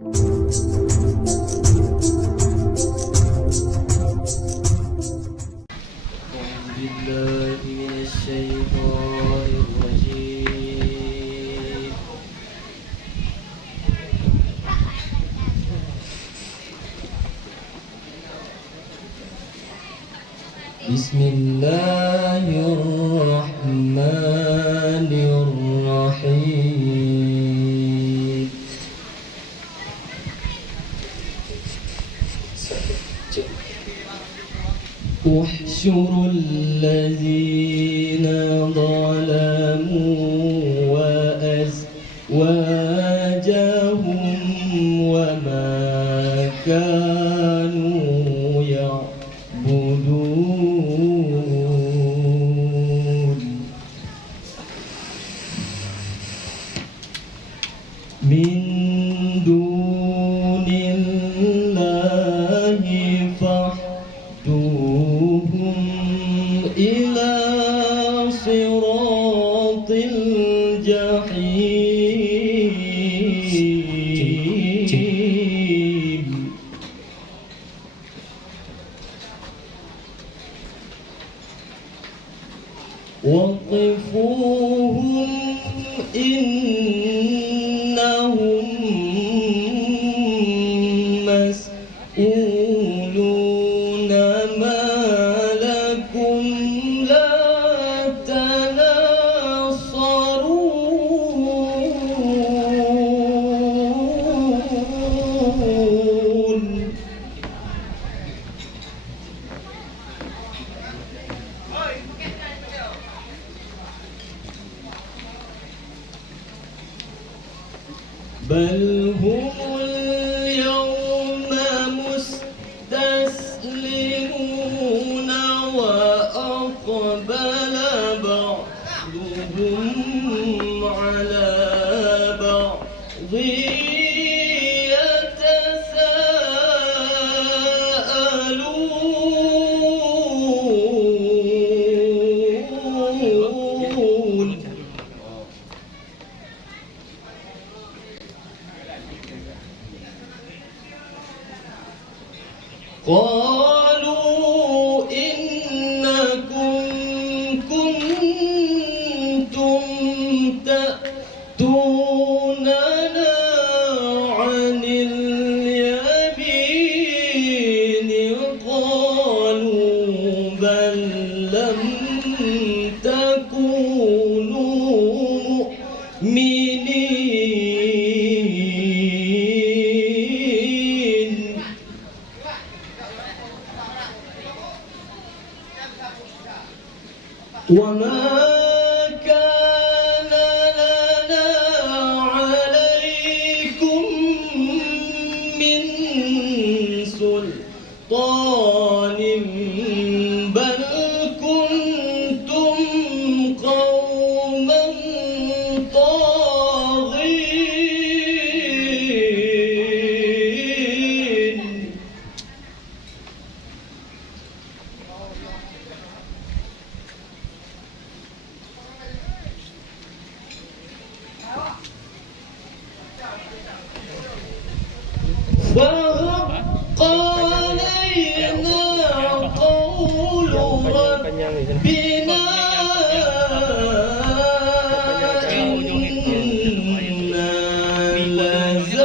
بالله من الشيطان الرجيم. بسم الله الرحمن الرحيم. احشروا الذين ظلموا وأزواجهم وما كانوا يعبدون من دون الله فاهدوهم إلى صراط الجحيم. وقفوهم إنهم مسؤولون. ما لكم لا تناصرون. بل هم اليوم مستسلمون وأقبل بعضهم على بعض يتساءلون. قالوا إنكم كنتم تأتوننا عن اليمين. قالوا بل لم تكونوا مؤمنين. وما كان لنا عليكم من سلطان بل كنتم قوما طاغين. فحق علينا قول ربنا إنا لذائقون.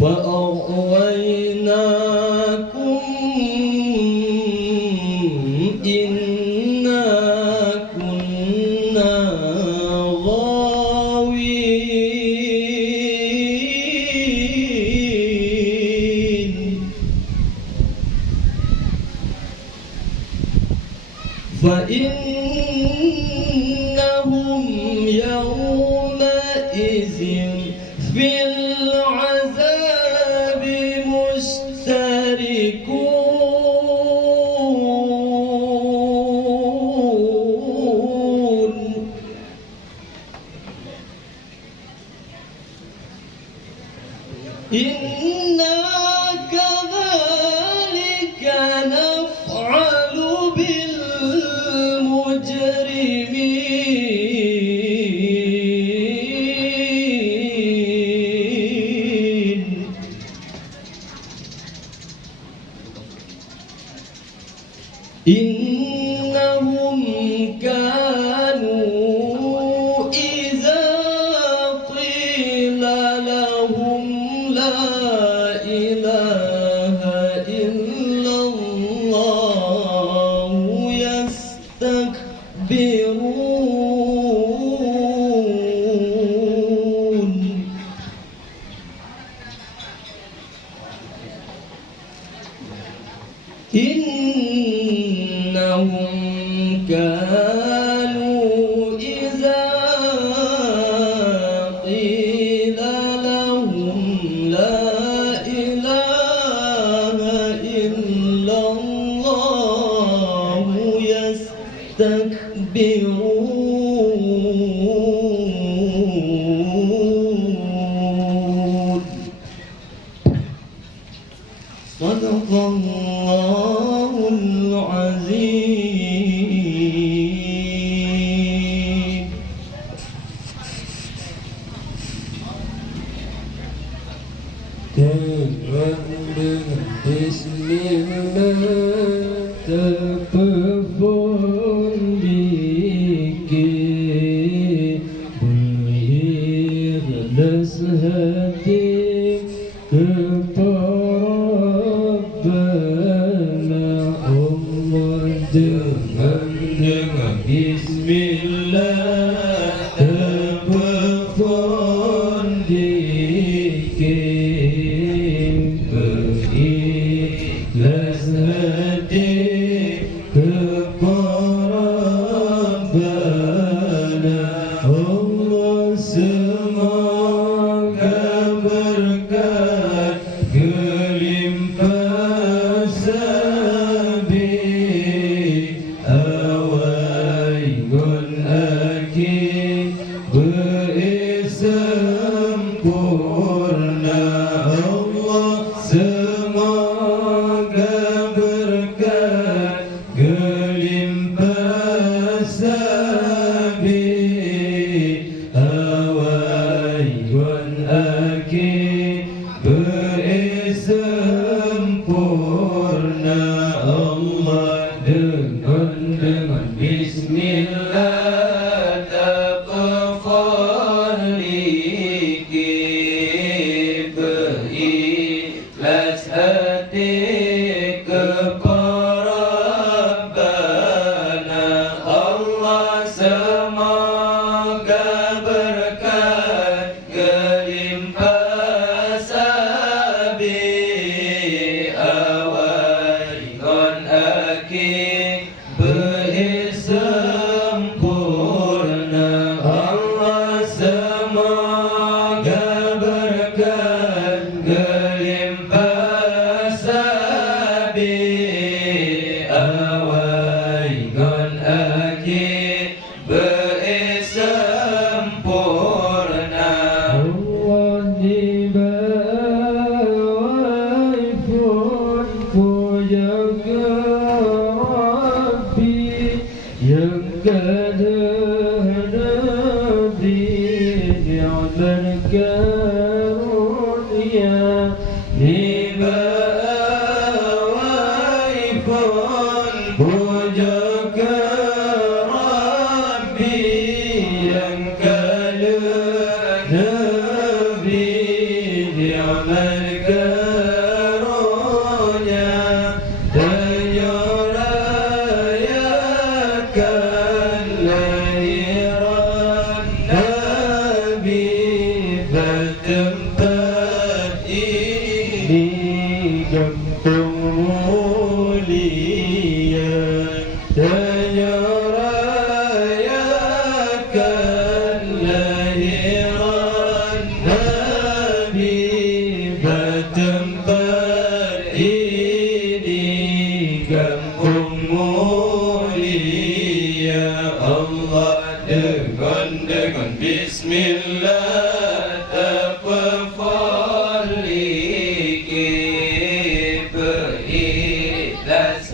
فأغويناكم إنا كنا غاوين. فإنهم يومئذ في العذاب مشتركون. إنا كذلك إنهم كانوا إذا قيل لهم لا إله إلا الله يستكبرون إنهم كانوا إذا قيل لهم لا إله إلا الله يستكبرون صدق الله العظيم. Bismillah terpefon dikir berikhlas hati kepada Allah dengan Bismillah terpefon dikir berikhlas hati kepada Allah semoga berkat gelimpah sabi awai gun aki bersempurna Allah semoga berkat gelimpah sabi awai gun aki bersempurna Allah dengan Bismillah taqafal likir berikhlas hati kepada Allah semoga berkat gelimpah sabi awai kon aki bersempurna Allah semoga berkat gelimpah sabi awai kon aki bersempurna Allah dibawai pun puja ke Rabbi yang kadang-kadang ni'mal karunia dibawai pun puja ke Rabbi yang kadang-kadang ni'mal karunia menyurayakan lahiran Nabi bertempat ini kampung mulia menyurayakan lahiran Nabi bertempat ini kampung mulia Allah dengan Bismillah terpefon likir berikhlas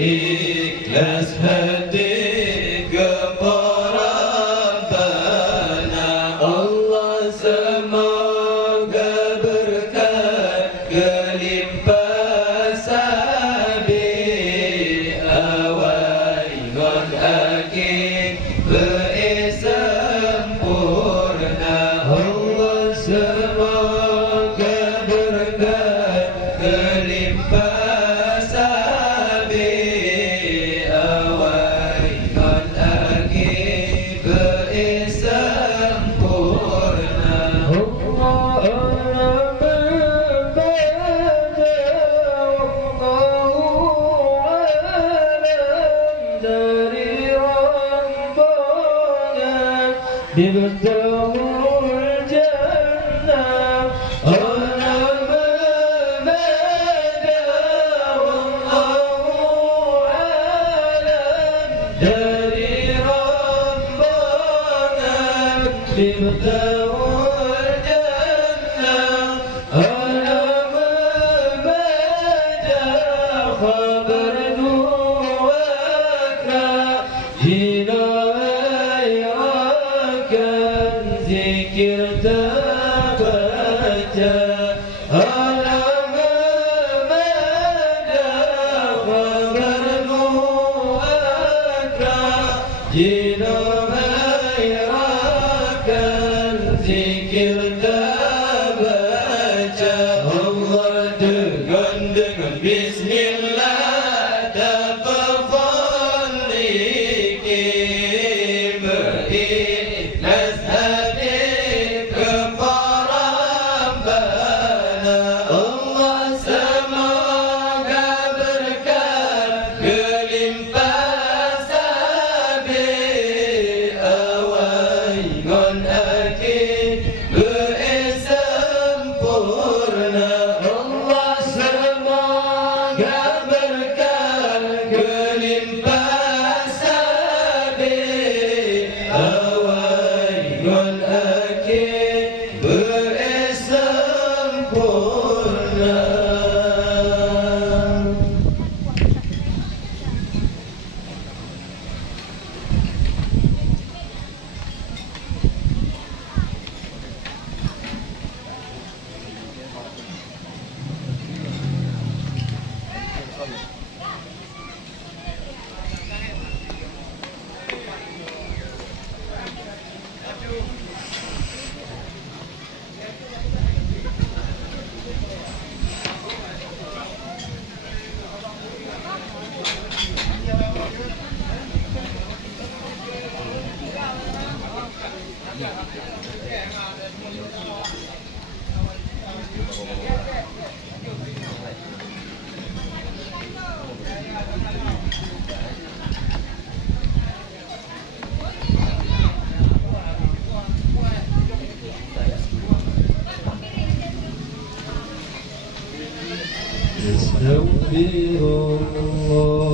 Berikhlas hati ابتغوا الجنة ونعم المدى والله أعلم داري ربنا ابتغوا الجنة ونعم المدى خبر نورك جينا ذكر تبتا على مدى خبر نورك جينا غيرك ذكر تبتا الله dengan bismillah tafadhal likim نستغفر الله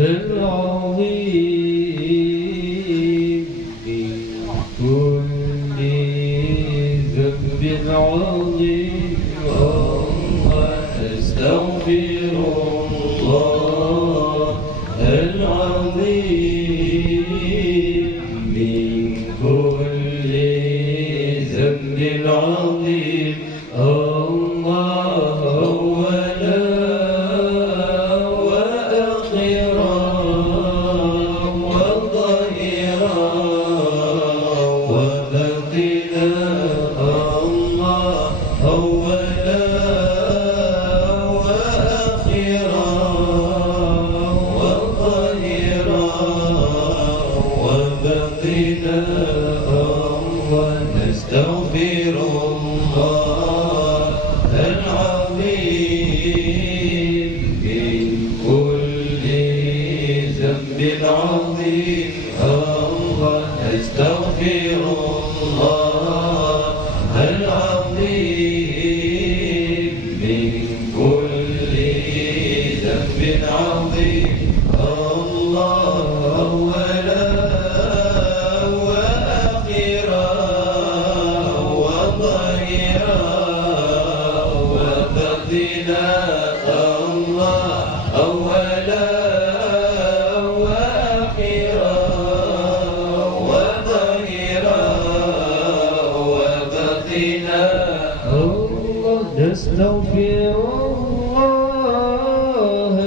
العظيم من كل ذنب عظيم نستغفر الله العظيم من كل ذنب عظيم نستغفر الله العظيم من كل ذنب عظيم نستغفر الله العظيم من كل ذنب عظيم نستغفر الله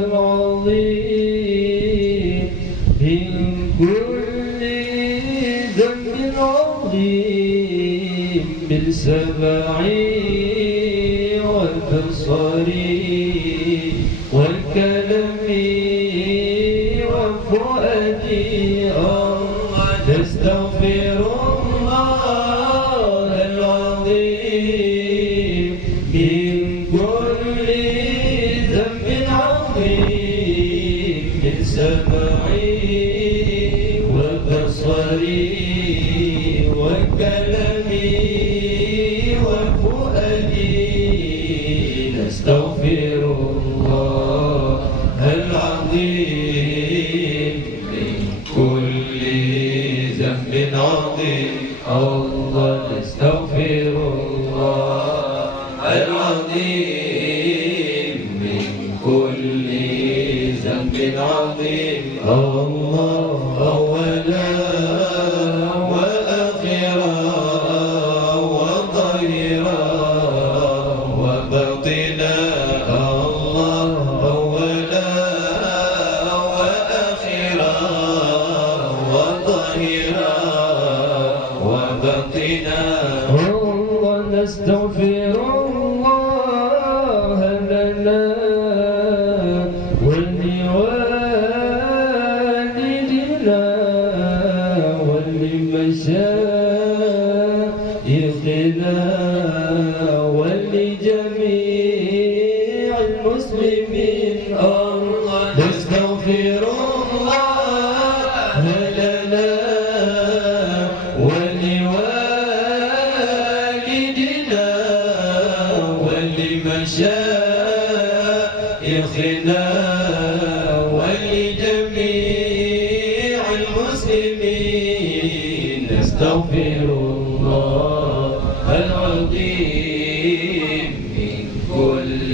العظيم من كل ذنب عظيم بالسمع والبصر والكلم والفؤاد نستغفر الله العظيم من كل ذنب عظيم بالسمع والبصر كلامي وفؤادي نستغفر الله العظيم من كل ذنب عظيم. الله نستغفر الله العظيم من كل ذنب عظيم. الله أولا وآخرا وظاهرا وباطنا. الله أولا وآخرا وظاهرا وباطنا. الله نستغفر الله لنا ولوالدنا ولمشايخنا ولجميع المسلمين. الله نستغفر الله لنا ولوالدنا ولمشايخنا ولجميع المسلمين. نستغفر الله العظيم من كل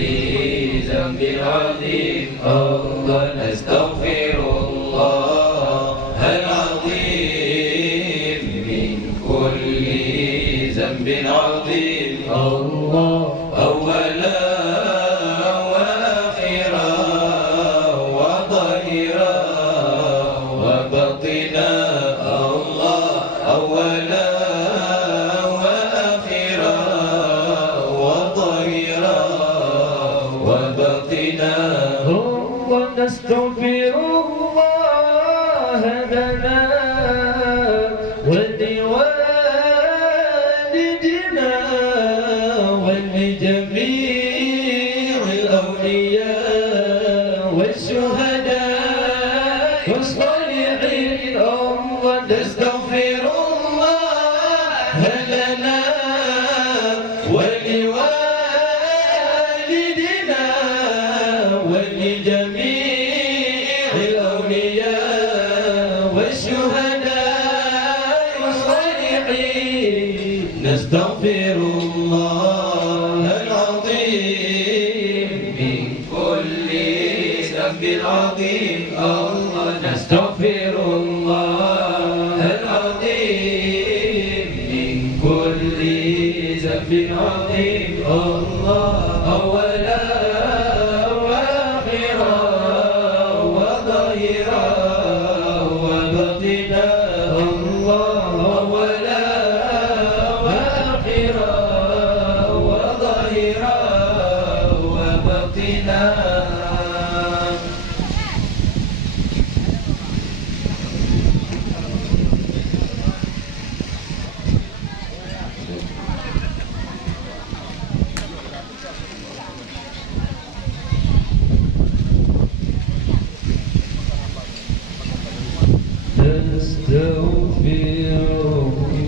ذنب عظيم. الله نستغفر الله العظيم من كل ذنب عظيم. الله أولا وآخرا وظاهرا وباطنا. الله أولا وآخرا وظاهرا وباطنا. الله نستغفر الله لنا ولوالدنا ولجميع الأولياء والشهداء والصالحين. الله نستغفر الله لنا ولوالدنا ولجميع الأولياء والشهداء والصالحين. نستغفر الله العظيم من كل ذنب عظيم. الله نستغفر الله العظيم من كل ذنب عظيم. الله أولا وآخرا وظاهرا وباطنا. الله أولا وآخرا وظاهرا وباطنا. نستغفر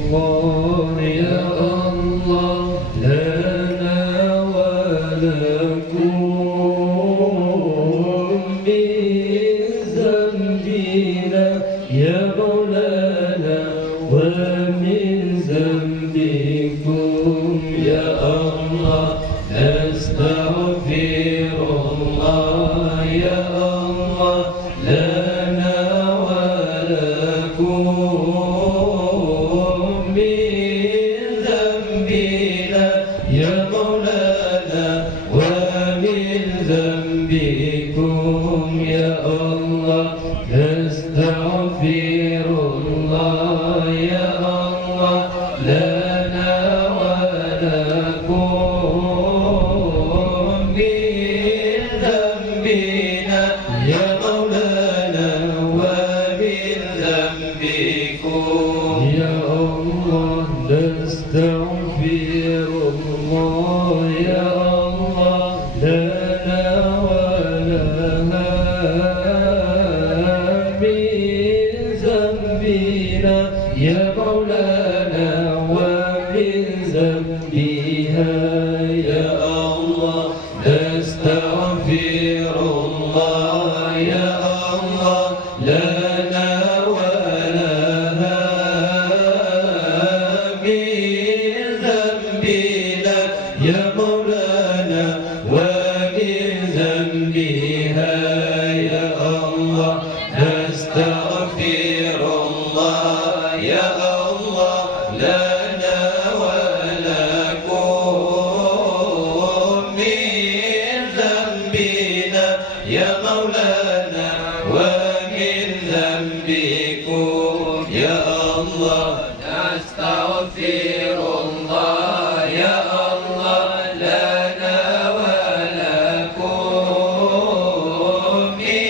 الله يا الله لنا ولكم من ذنبنا يا مولانا ومن ذنبكم يا الله. نستغفر الله يا الله لنا ولكم من ذنبنا يا مولانا ومن ذنبكم يا الله. نستغفر الله يا الله لنا ولكم من ذنبنا يا مولانا ومن ذنبكم يا الله. نستغفر الله يا الله لنا ولها من ذنبنا يا مولانا بكم يا الله نستغفر الله يا الله لنا ولكم من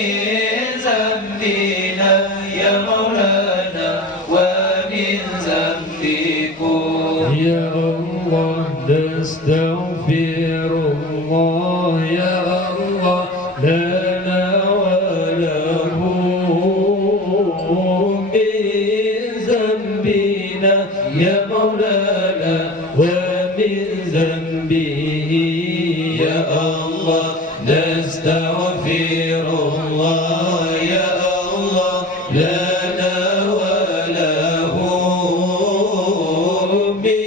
ذنبنا يا مولانا ومن ذنبكم يا الله نستغفر الله يا الله لنا ولهم من ذنبنا يا مولانا ومن ذنبه يا الله نستغفر الله يا الله لنا ولهم من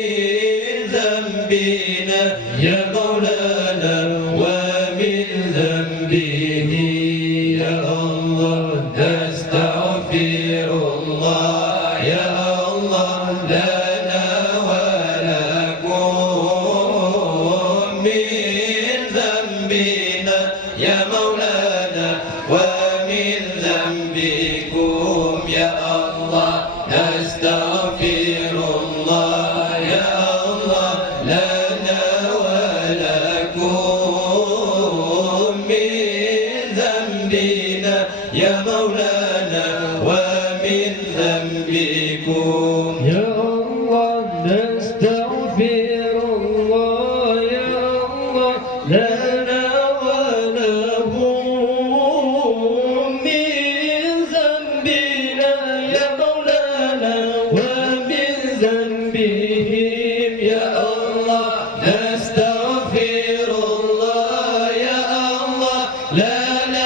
ذنبنا يا مولانا ومن ذنبه يا الله نستغفر الله يا الله لنا ولكم من ذنبنا يا مولانا ومن ذنبكم يا الله نستغفر الله يا الله لنا ولكم من ذنبنا يا مولانا ومن ذنبكم يا الله نستغفر الله يا الله لنا ولهم من ذنبنا يا مولانا ومن ذنبهم يا الله نستغفر الله يا الله لنا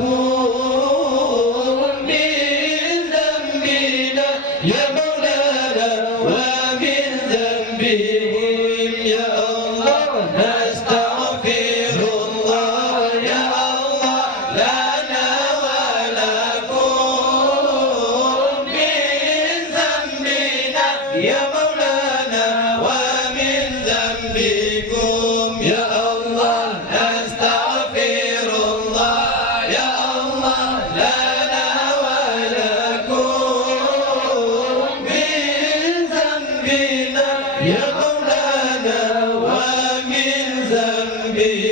ولهم من ذنبنا يا مولانا ومن ذنبهم يا الله نستغفر الله يا الله لنا ولكم من ذنبنا يا مولانا ومن ذنبكم يا الله نستغفر الله يا الله لنا ولكم من ذنبنا يا مولانا ومن ذنبكم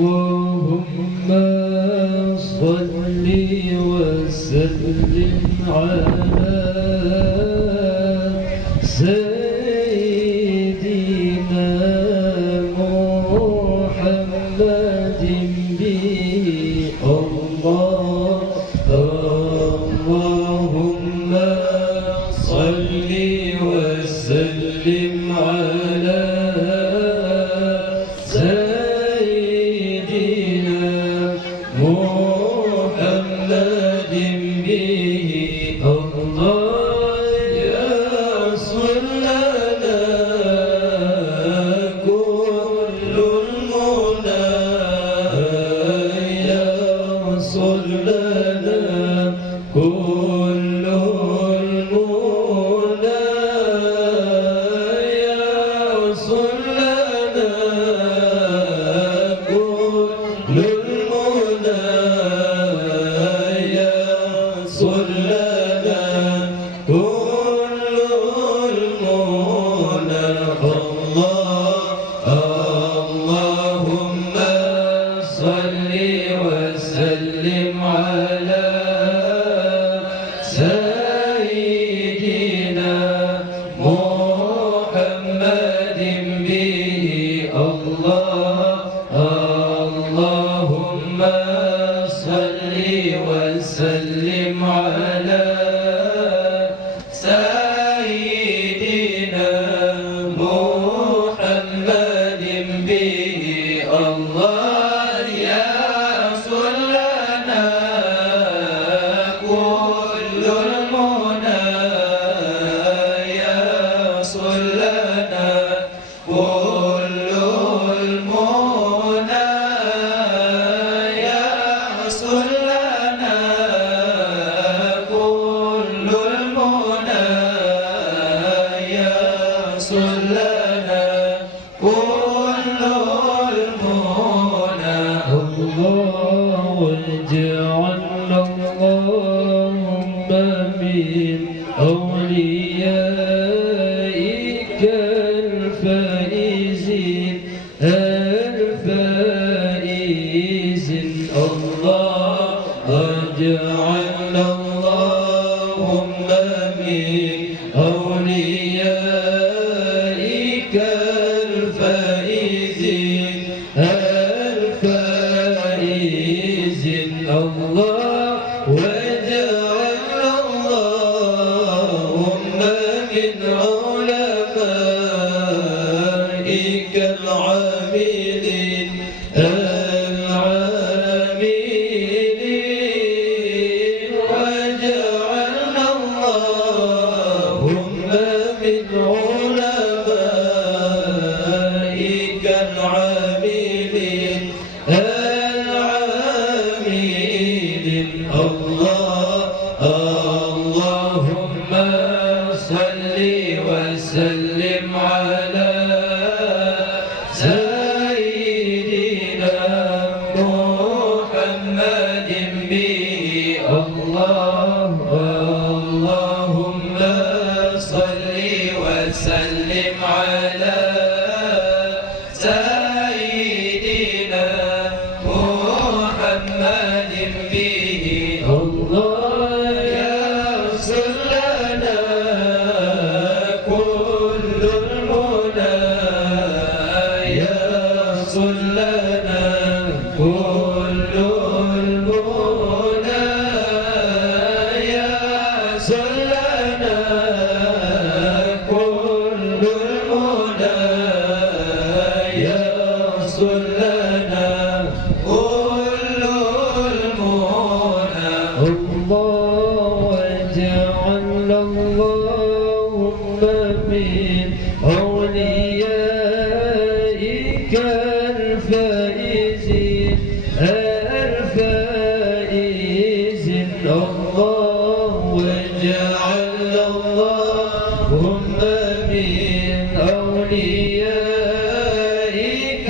اللهم صل وسلم على سيدنا محمد به الله اللهم صل وسلم على سيدنا الله اللهم صل وسلم على سيدنا محمد به الله يحصل لنا كل المنى يحصل لنا كل المنى يحصل لنا كل المنى يحصل لنا كل المنى الله واجعلنا اللهم من أوليائك الفائزين الله واجعلنا اللهم من أوليائك الفائزين الله واجعلنا اللهم من علمائك العاملين واجعلنا اللهم من علمائك العاملين اللهم صل وسلم على سيدنا محمد به اللهم صل وسلم على سيدنا محمد به الله يحصل لنا كل المنى يحصل لنا كل المنى يحصل لنا كل المنى يحصل لنا كل المنى الله واجعلنا اللهم من أوليائك الفائزين الله واجعلنا اللهم من أوليائك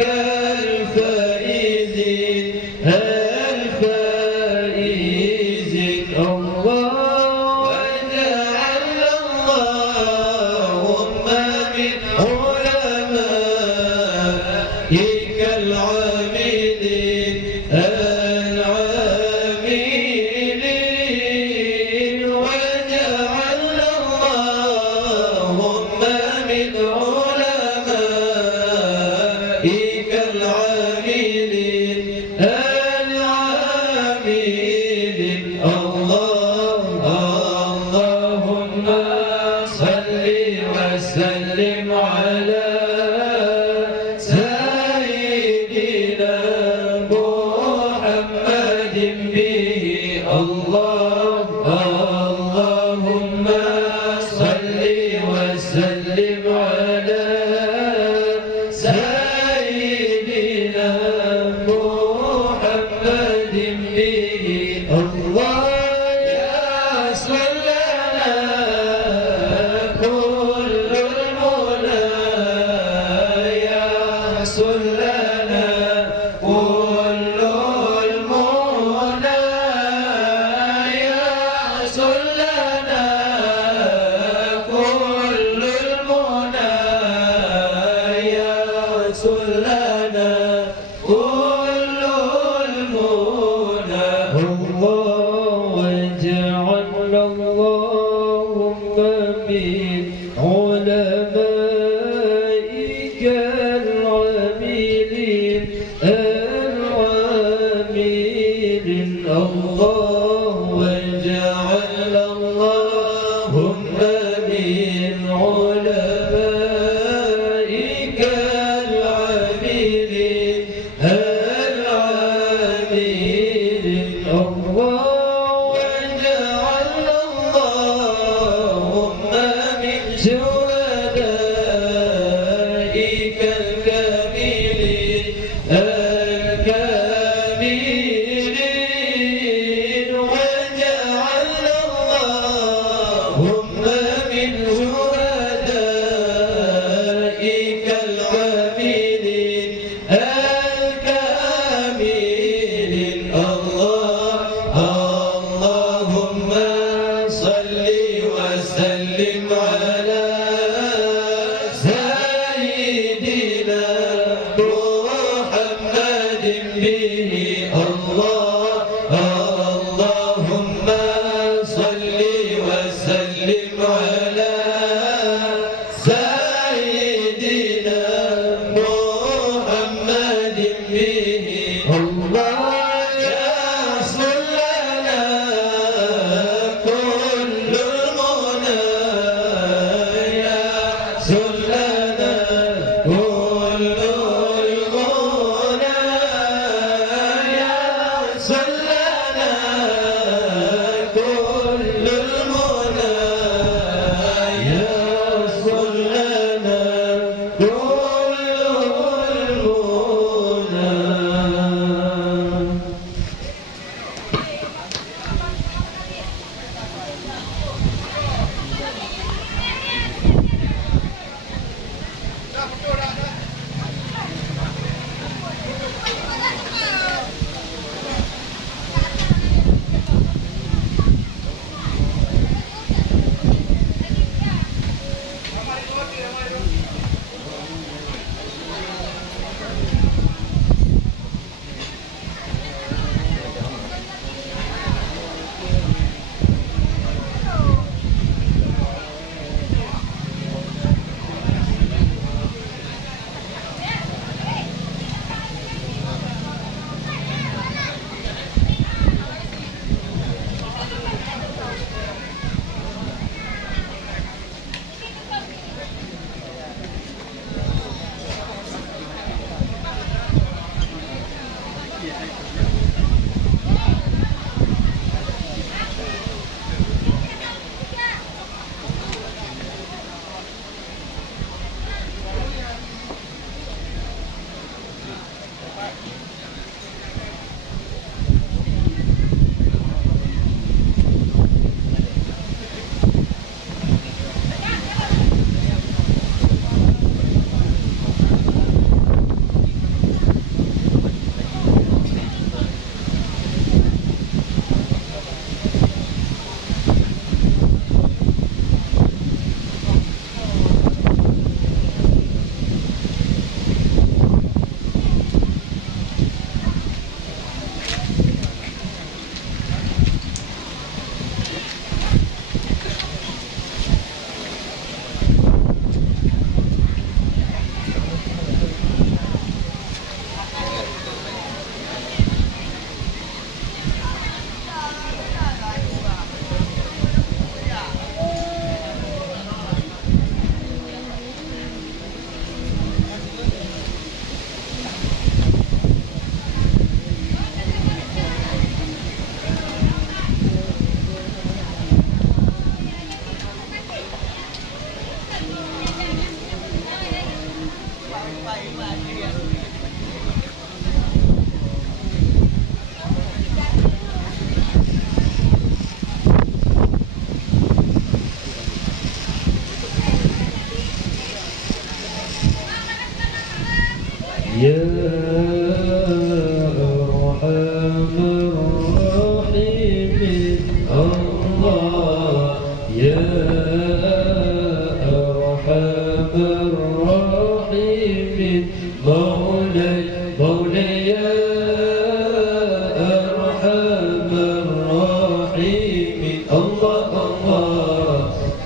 الفائزين الله واجعلنا اللهم من علمائك العاملين واجعلنا اللهم من علمائك العاملين اللهم صل وسلم على سيدنا محمد به اللهم صل وسلم على سيدنا محمد به الله يحصل لنا كل المنى يحصل لنا كل المنى يحصل لنا كل المنى يحصل لنا كل المنى الله واجعلنا اللهم من علمائك العاملين به الله اللهم صل وسلم على سيدنا محمد به الله يحصل لنا كل المنى يحصل لنا كل المنى يحصل لنا كل المنى يحصل لنا كل المنى. يا أرحم الراحمين الله يا أرحم الراحمين مولاي يا أرحم الراحمين الله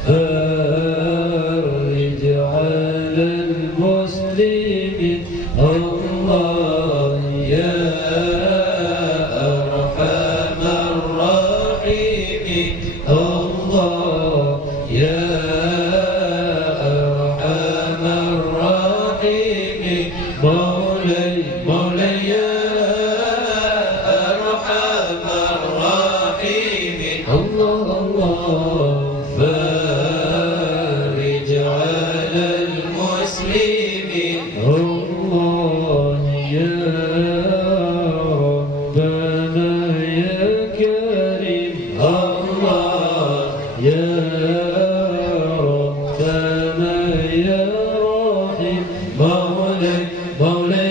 فرج على المسلمين الله يا أرحم الراحمين الله يا أرحم الراحمين مولاي يا أرحم الراحمين الله فرج على المسلمين الله يا ربنا يا كريم الله يا ربنا يا رحيم مولاي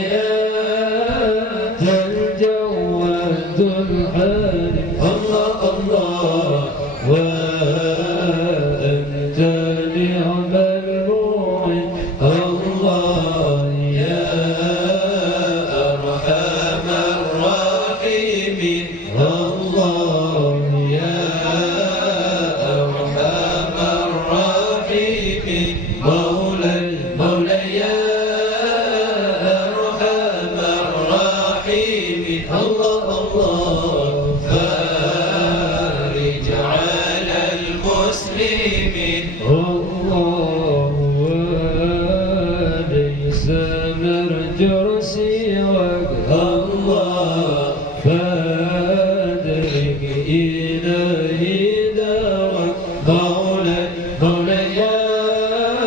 نرجو سواك الله فادرك إلهي دارك مولاي يا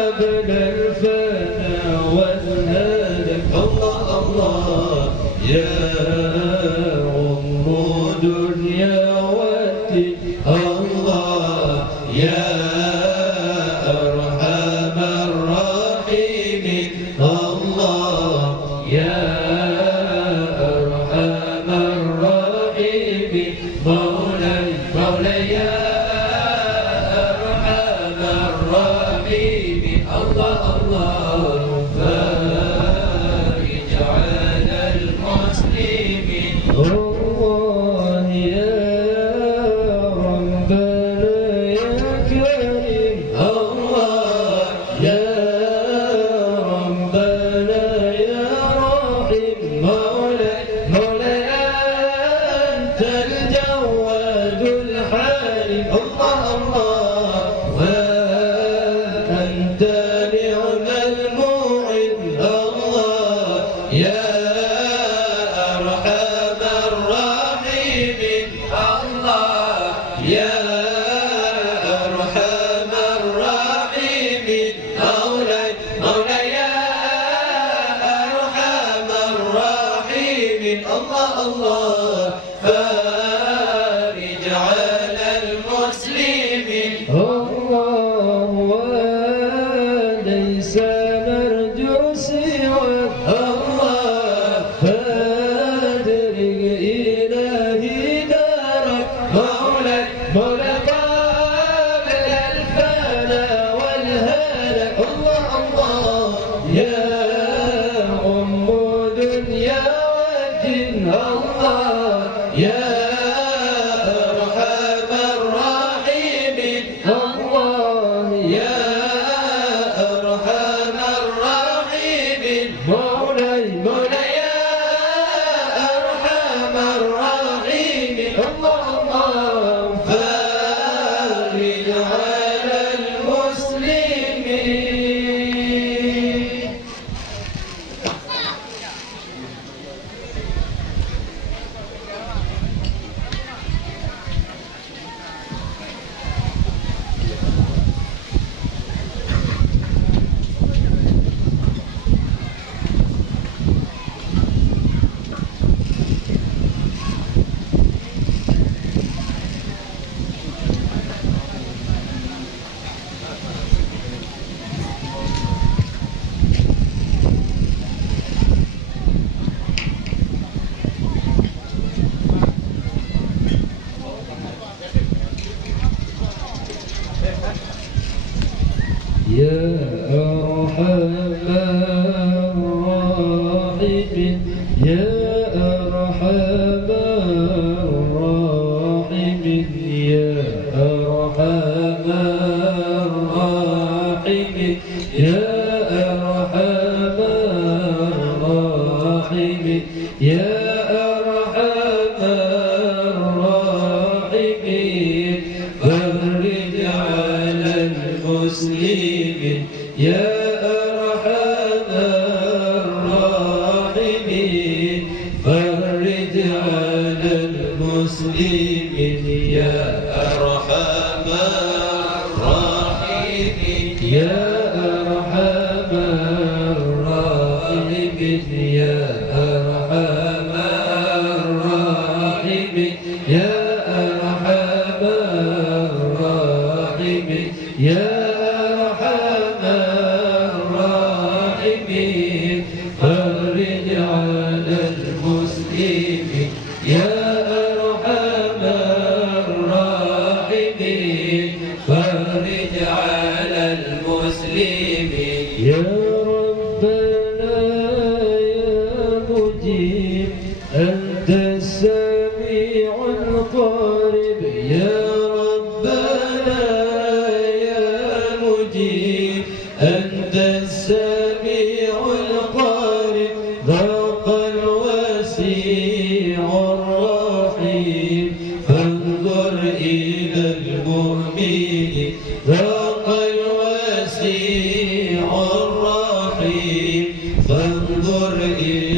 ابن الفنا والهلك الله الله يا أم دنيا والدين الله يا أرحم الراحمين الله يا أرحم الراحمين مولاي يا أرحم الراحمين الله الله فارج على المسلمين الله يا ربنا يا كريم الله يا ربنا يا رحيم مولاي أنت الجواد الحليم الله الله وأنت نعم المعين الله يا أرحم الراحمين الله يا أرحم الراحمين مولاي يا أرحم الراحمين الله الله فارج على المسلمين الله وليس نرجو سواك الله فادرك إلهي دارك مولاي قبل الفنا والهلك الله الله يا أم دنيا والدين الله يا أرحم الراحمين الله يا أرحم الراحمين مولاي يا أرحم الراحمين الله الله فارج على المسلمين يا أرحم الراحمين يا أرحم الراحمين يا أرحم الراحمين يا أرحم الراحمين يا أرحم الراحمين فرج على المسلمين يا أرحم الراحمين فرج على المسلمين يا أرحم الراحمين يا أرحم الراحمين يا أرحم الراحمين يا أرحم الراحمين يا أرحم الراحمين فرج على المسلمين يا أرحم الراحمين فرج على المسلمين يا ربنا يا مجيب أنت السميع القريب يا ربنا يا مجيب أنت السميع القريب ذاق الوسيع الرحيم فانظر إلى المؤمنين ذاق الوسيع الرحيم فانظر إلى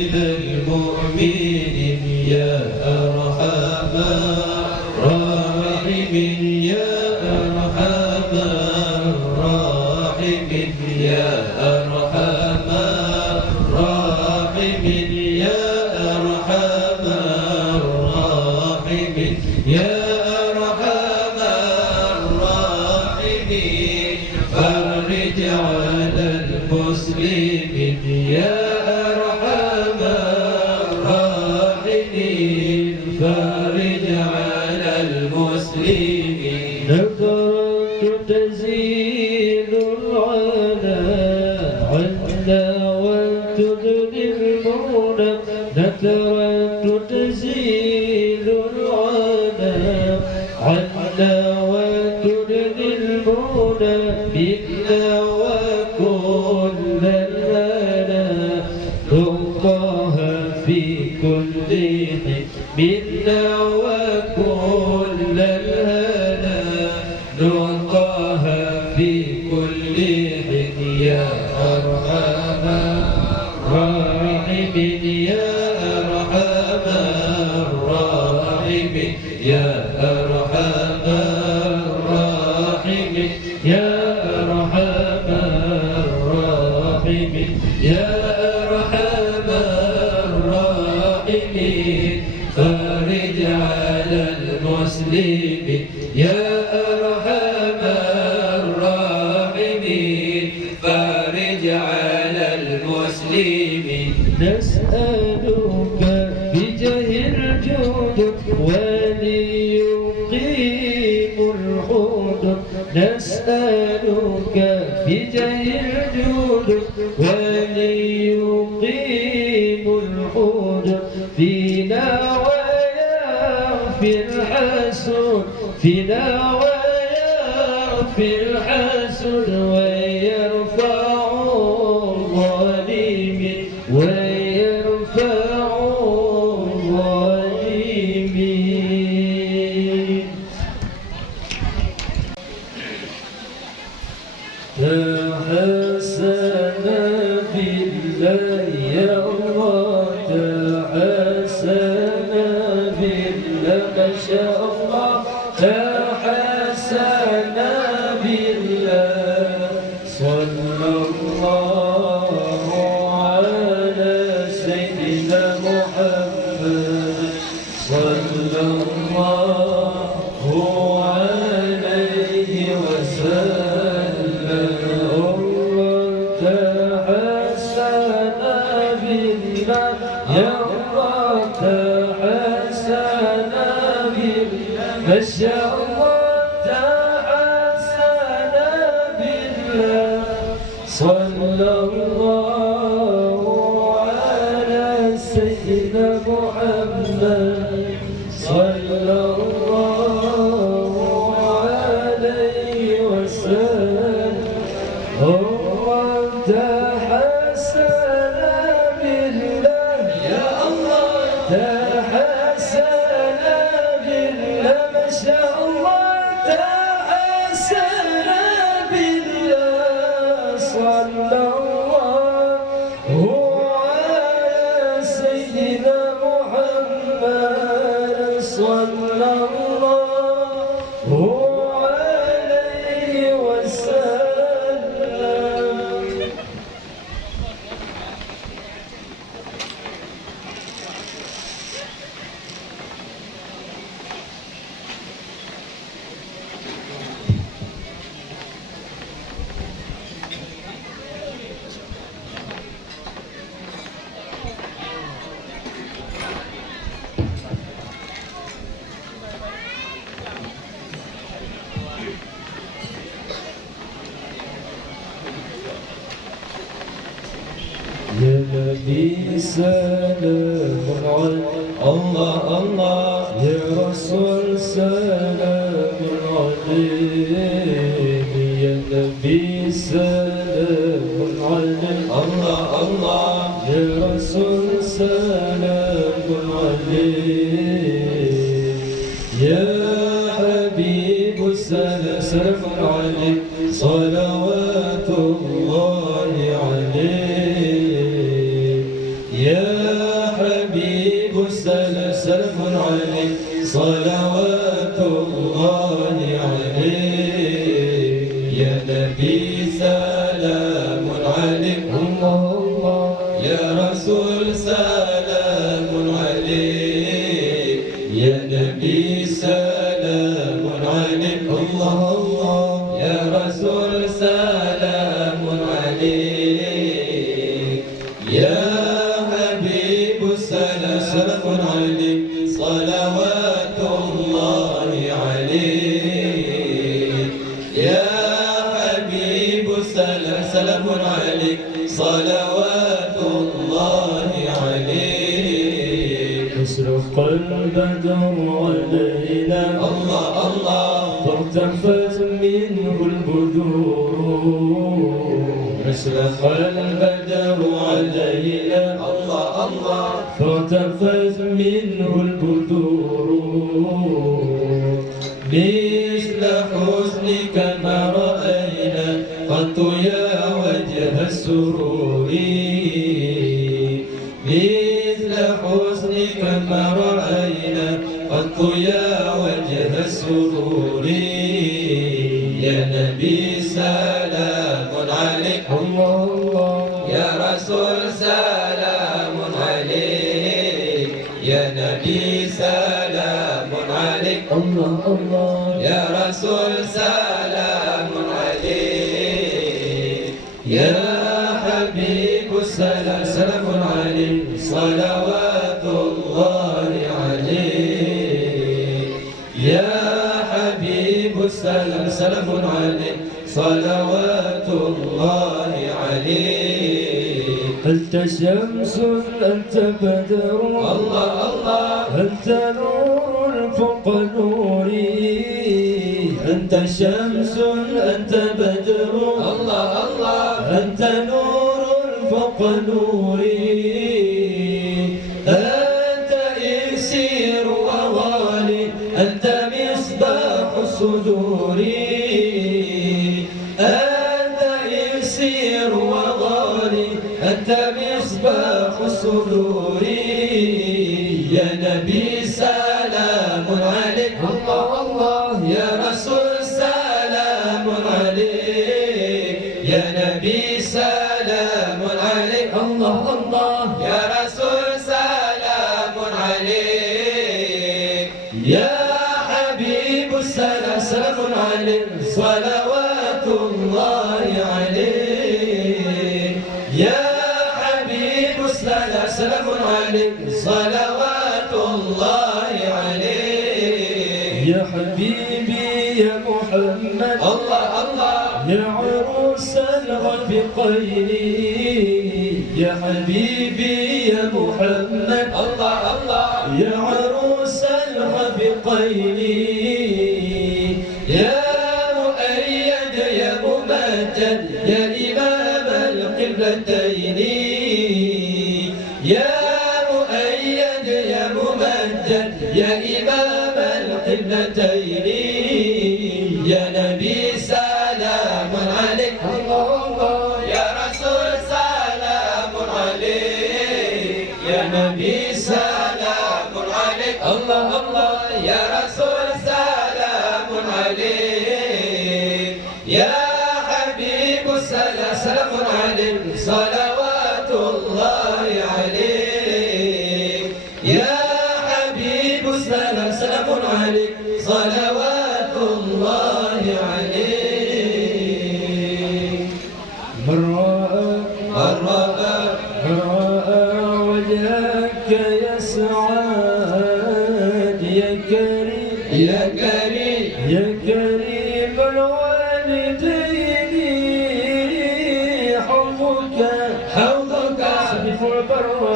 المنى نثرة تزيل العنا عنا وترني المنى منا وكل الهنا نلقاها في كل حين منا وكل الهنا نلقاها في كل حين يا أرحم الراحمين يا أرحم الراحمين يا أرحم الراحمين يا أرحم الراحمين يا أرحم الراحمين فرج على المسلمين يا أرحم الراحمين فرج على المسلمين نسألك بجاه الجود وليقيم الحدود نسألك بجاه الجود وليقيم الحدود فينا ويغفر الحسود فينا ويغفر الحسود ويرفع الظالمين ويرفع الظالمين تحسن بالله يا الله تحسن بالله ما شاء الله تحسن بالله صلى الله على سيدنا محمد صلى الله عليه وسلم تحسن بالله يا الله تحسن بالله ما شاء الله تحسن بالله صلى الله على سيدنا محمد صلى الله عليه وسلم تحسن بالله يا الله تحسن بالله ما شاء الله تحسن بالله صلى الله على سيدنا محمد صلى الله عليه وسلم يا نبي سلام عليك الله الله يا رسول سلام عليك يا نبي سلام عليك الله الله يا رسول سلام عليك يا حبيب سلام عليك صلوات الله عليك يا حبيب سلام عليك صلوات الله عليك يا نبي سلام عليك الله الله يا رسول سلام عليك يا نبي سلام عليك الله الله يا رسول سلام عليك يا حبيب سلام عليك صلوات الله عليك يا حبيب سلام عليك صلوات الله عليك أشرق البدر علينا الله الله فارتفت منه البدور أشرق البدر علينا الله الله فارتفت منه البدور مثل حسنك ما رأينا قط يا وجه السرور مثل حسنك ما رأينا قط يا وجه السرور يا نبي سلام عليك يا رسول سلام عليك يا نبي سلام عليك يا رسول سلام عليك يا حبيب السلام سلام عليك صلوات الله عليك يا حبيب السلام سلام عليك صلوات الله عليك أنت شمس أنت بدر الله الله أنت نور فوق نوري أنت شمس أنت بدر الله الله أنت نور فوق نوري أنت إكسير وغالي أنت مصباح الصدور أنت إكسير وغالي أنت مصباح الصدور يا نبي سلام عليك الله الله يا رسول سلام عليك يا نبي سلام عليك الله الله يا رسول سلام عليك يا حبيب السلام سلام عليك صلوات الله عليك يا حبيب السلام سلام عليك صلوات الله عليك يا حبيبي يا محمد الله الله يا عروس الغفقين يا حبيبي يا محمد الله الله يا عروس الغفقين يا مؤيد يا ممجد يا إمام القبلتين يا مؤيد يا ممجد يا إمام القبلتين يا نبي سلام عليك يا رسول سلام عليك يا نبي سلام عليك الله الله يا رسول سلام عليك يا حبيب السلام سلام عليك صلوات الله عليك يا حبيب السلام سلام عليك صلوات الله عليك من رأى وجهك يسعد يا كريم يا كريم يا كريم الوالدين حوضك صرف برا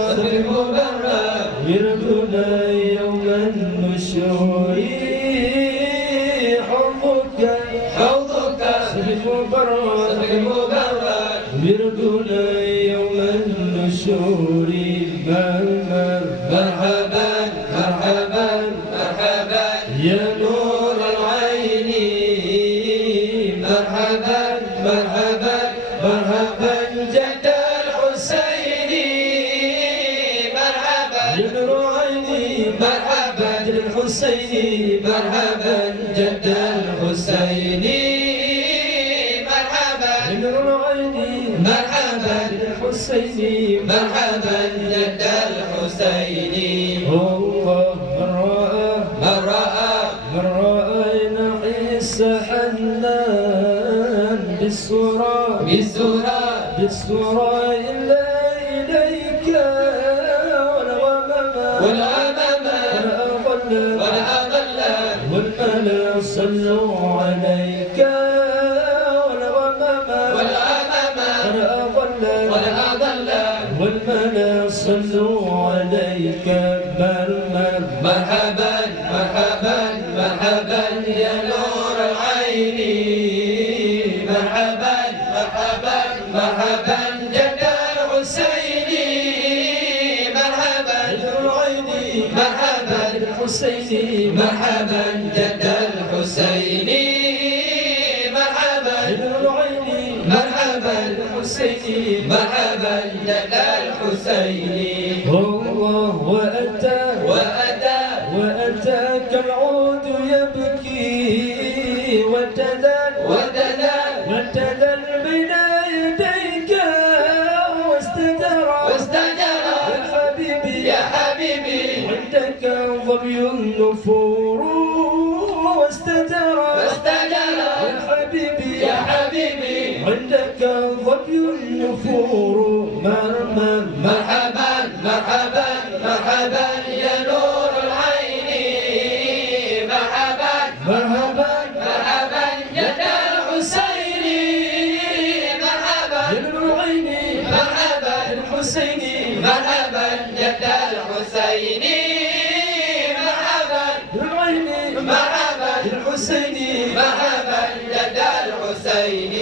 يردنا يوم النشور حوضك صرف برا يردنا يوم النشور مرحبا مرحبا مرحبا يا نور العين مرحبا مرحبا مرحبا جد الحسين مرحبا يا نور عيني مرحبا جد الحسين مرحبا جد الحسين مرحبا يا نور عيني مرحبا جد الحسين مرحبا جد الحسين الله من رأى نحس حنان بالسرى إلا إليك ولا أضل والملا صلوا عليك ولا أضل والملا صلوا عليك مرحبا مرحبا مرحبا يا نور العين مرحبا مرحبا مرحبا جد الحسين مرحبا العين مرحبا الحسين مرحبا جد الحسين مرحبا العين مرحبا الحسين مرحبا جد الحسين الله وأتاك العود يبكي وتذل بين يديك واستدر يا حبيبي عندك ظبي النفور واستدر يا حبيبي عندك ظبي النفور مرحبا مرحبا مرحبا يا نور العين مرحبا مرحبا مرحبا جد الحسين مرحبا العين مرحبا الحسين مرحبا جد الحسين مرحبا العين مرحبا الحسين مرحبا جد الحسين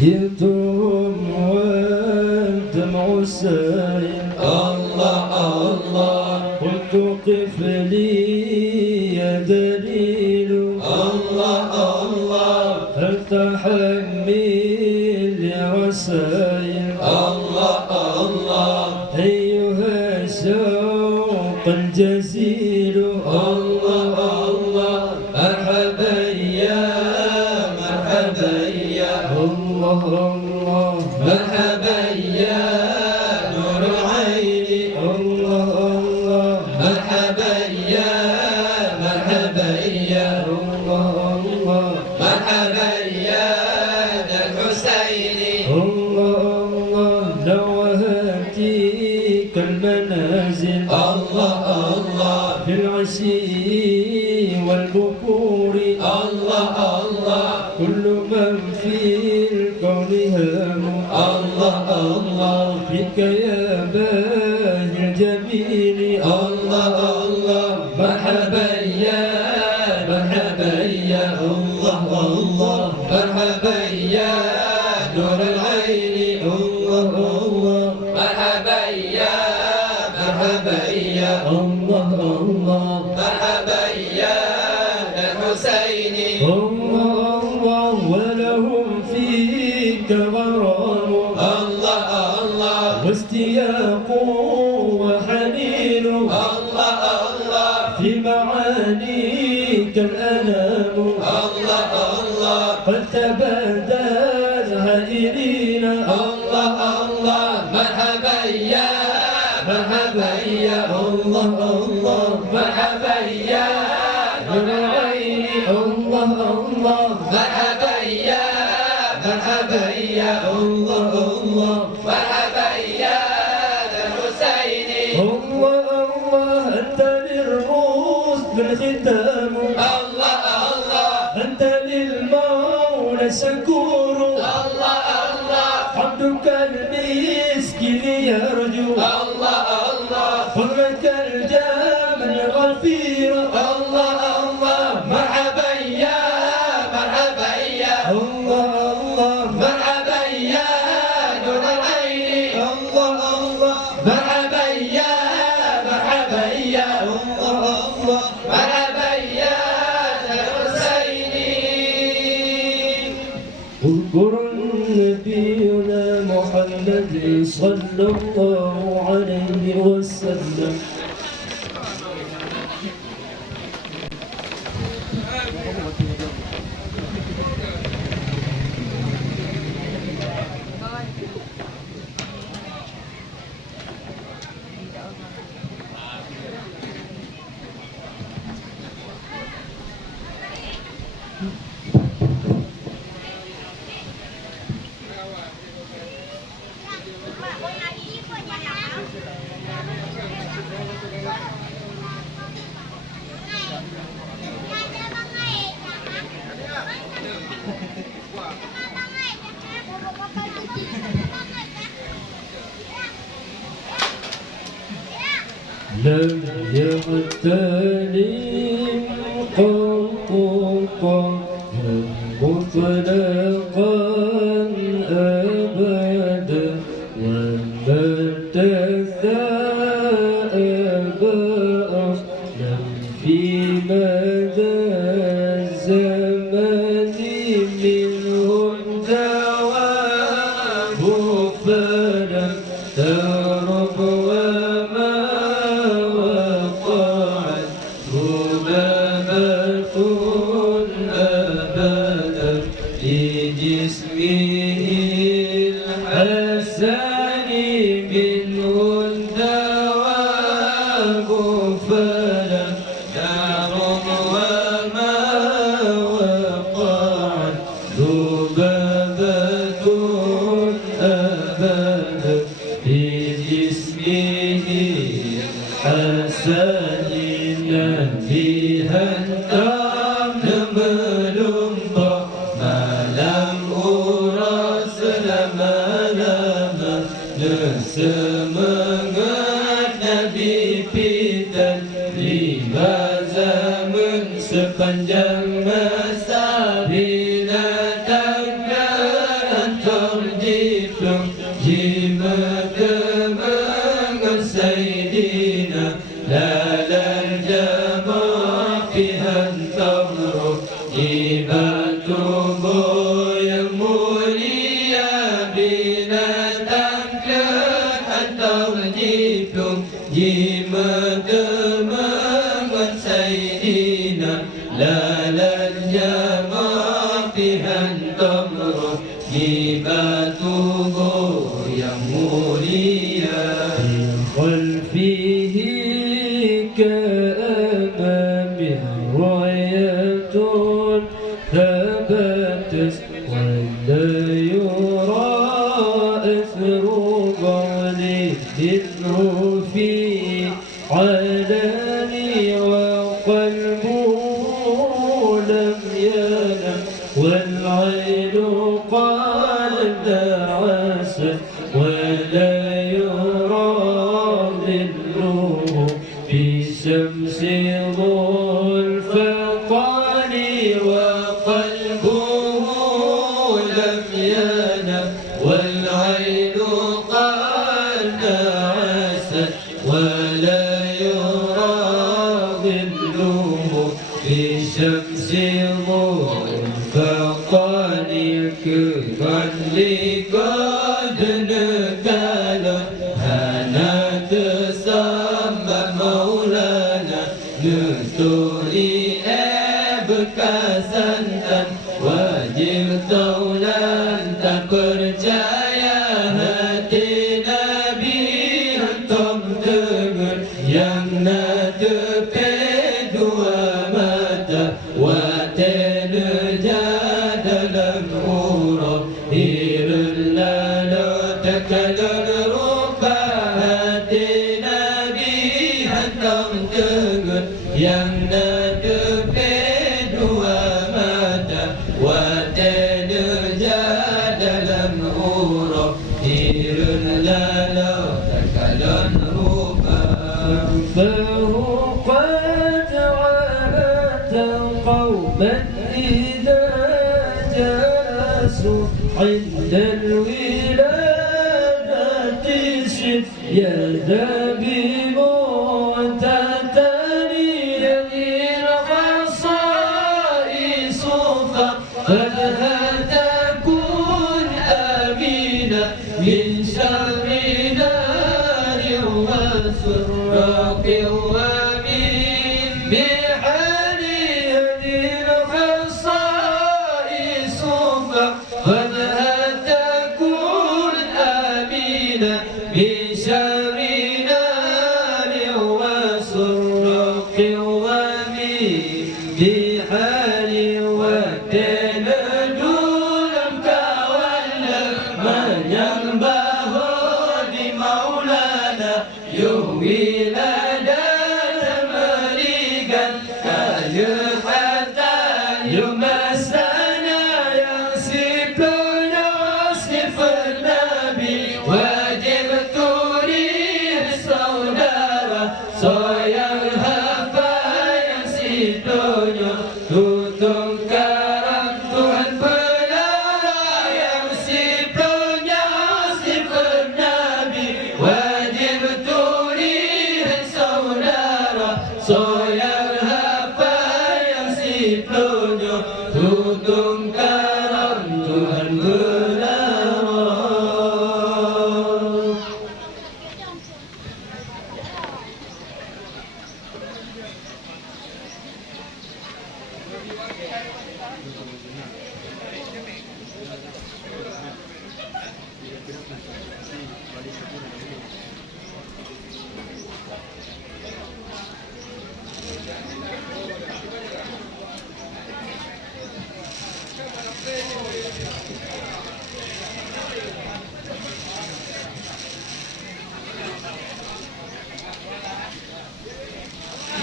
جئتم والدمع سائل الله الله قلت قف لي يا دليل الله الله فلتحمل يا وسائل الله الله أيها الشوق الجزيل الله الله مرحبا يا مرحبا يا الله الله مرحبا يا نور العين الله الله مرحبا يا مرحبا يا الله الله مرحبا يا ذا الحسين الله الله لو هاتيك المنازل الله الله في العشي والبكور الله الله كل من في الكون هام الله الله فيك يا باهي الجميل الله الله مرحبا يا الله الله مرحبا يا نور العين الله الله مرحبا يا الله الله مرحبا يا الحسين الله الله ولهم فيك غرام الله الله واستياق وحنين الله الله في معانيك الأنام الله الله قد تبادى الهائلين الله الله مرحبا يا الله الله مرحبا يا نور العين الله الله مرحبا يا الله الله مرحبا يا ذا الحسين الله الله أنت للرسل الختام الله الله أنت للمولى الشكور الله الله عبدك المسكين يرجو الله الله حرك الجام الغفير الله الله مرحبا يا الله الله مرحبا يا نور العين الله الله مرحبا يا الله الله مرحبا يا ذا الحسين اذكر نبينا محمد صلى الله عليه وسلم لم يغتنم قط مطلقا أبدا وما تثاءب أصلا في مدى الزمن منهم دواب فلم ترب وما وقعت ذبابة أبدا في جسمه الحسن منه الدواب فلم ترب وما وقعت ذبابة أبدا في جسمه الحسن فيها التام ملمبا ما لم أرس لما لما semangat Nabi kita 5 zaman sepanjang masa bila takkan terhitung jimat kemenangan Sayyidina lalal jamaah fihan tamruh jimat tubuh yang mulia bila takkan terhitung jimat kemenangan Sayyidina lalal jamaah fihan tamruh jimat tubuh yang mulia خلفه كأمامه راية ثبتت ولا يرى أثر ظلمه في علاني وقلبه لم ينم والعين قد عست ولا يرى ظله في شمس الفقر وقلبه لم ينم والعين قد عست ولا يرى ظله في شمس الفقر كظل قد نكال هنا تسمى مولانا نسوري بكاسنtan wajib taulan tak percaya hati Nabi hentam dengan yang nadepe dua mata waten jadalan urab irul lalo takalan rupa hati Nabi hentam dengan yang nadepe dua mata waten jadalan urab irul lalo takalan rupa فهو قد عانت قوما إذا جلسوا عند الولادة يد بمعتتني الخصائص فقدها تكون آمنة من شر نار وسراق ومن بحال هذه الخصائص فقدها تكون آمنة من شر نار وسراق ومن بحال وتنجولم كولا من ينبه لمولانا يهوي لدى مريقا كالحتى يمسنا يصف يصف النبي واجب تريد صدارة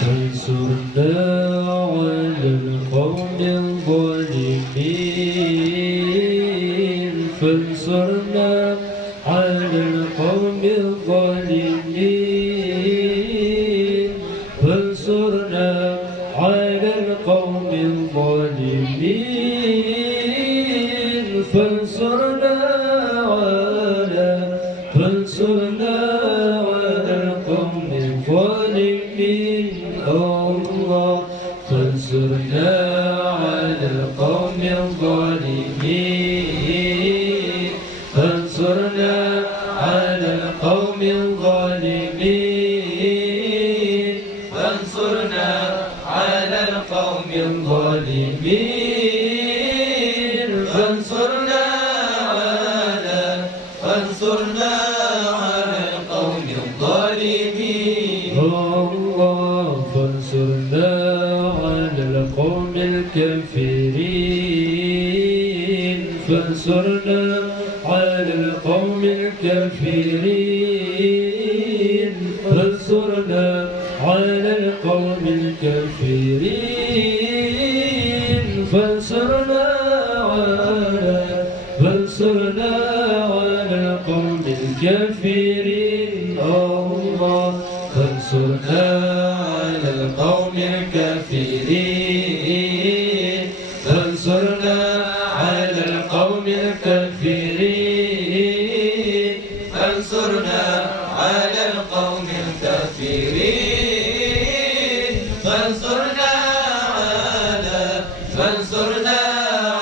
فانصرنا على القوم الظالمين فانصرنا على القوم الظالمين فانصرنا على القوم الظالمين فانصرنا على القوم الظالمين الله فانصرنا على القوم الظالمين فانصرنا على القوم الظالمين فانصرنا على القوم الظالمين فانصرنا على القوم الظالمين الله فانصرنا على القوم الكافرين فانصرنا على القوم الكافرين فانصرنا على القوم الكافرين فانصرنا على القوم الكافرين الله فانصرنا على القوم الكافرين فانصرنا على القوم الكافرين فانصرنا على القوم الكافرين فانصرنا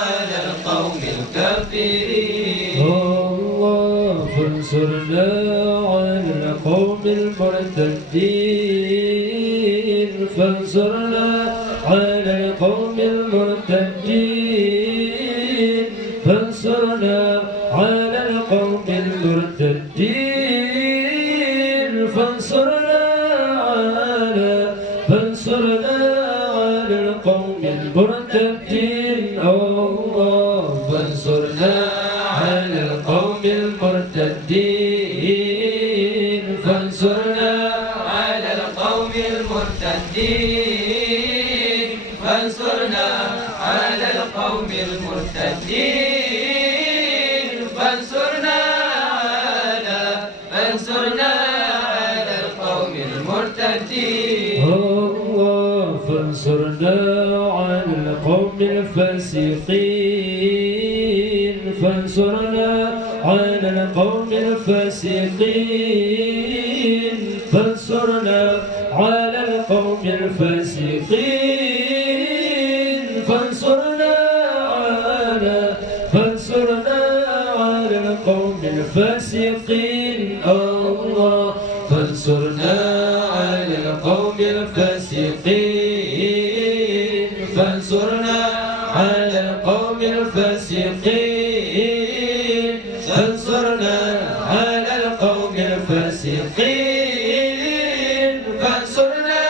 على القوم الكافرين الله فانصرنا على القوم المرتدين فانصرنا على القوم المرتدين فانصرنا على القوم المرتدين فانصرنا على القوم المرتدين الله فانصرنا على القوم المرتدين فانصرنا على القوم المرتدين فانصرنا على القوم المرتدين فانصرنا على القوم المرتدين الله فانصرنا على القوم الفاسقين فانصرنا على القوم الفاسقين فانصرنا على القوم الفاسقين فانصرنا على القوم الفاسقين الله فانصرنا على القوم الفاسقين فانصرنا على القوم الفاسقين فانصرنا على القوم الفاسقين فانصرنا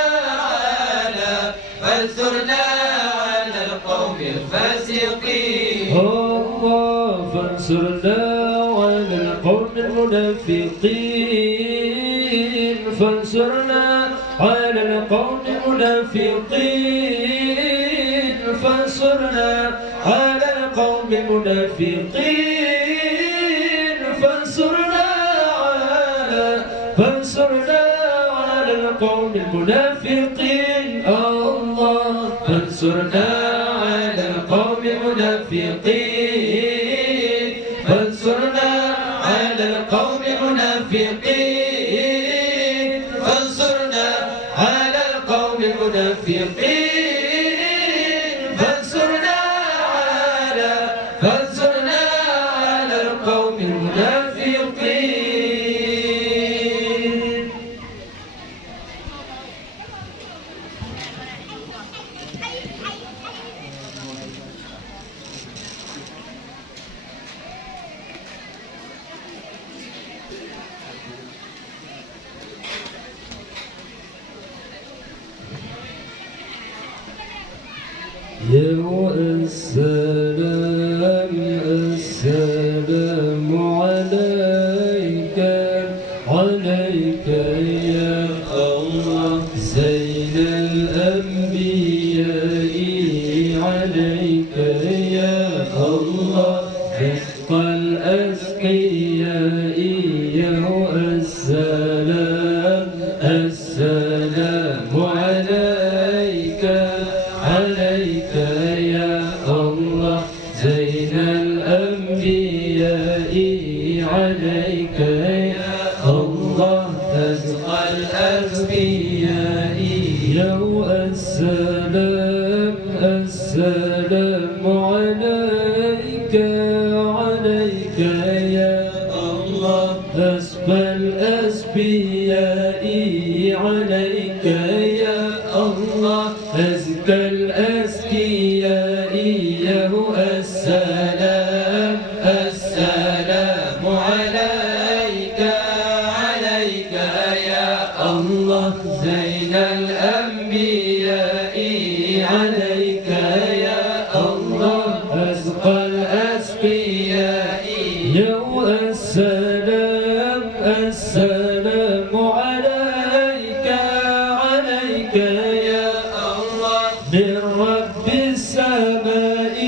على القوم الفاسقين الله فانصرنا على القوم المنافقين فانصرنا على القوم المنافقين فانصرنا على القوم المنافقين فانصرنا على القوم المنافقين الله فانصرنا على القوم المنافقين فانصرنا على القوم المنافقين فانصرنا على القوم المنافقين فانصرنا على القوم المنافقين يا السلام السلام عليك عليك يا الله زين الأنبياء عليك يا الله رزق الأسقياء يا السلام السلام عليك عليك يا الله زين الأنبياء عليك يا الله رزق الأسقياء يا السلام السلام عليك عليك يا الله رزق الأسقياء عليك يا الله رزق الأسقياء يا السلام السلام عليك عليك يا الله زين الأنبياء عليك يا الله رزق الأسقياء يا السلام السلام عليك عليك يا الله من رب السماء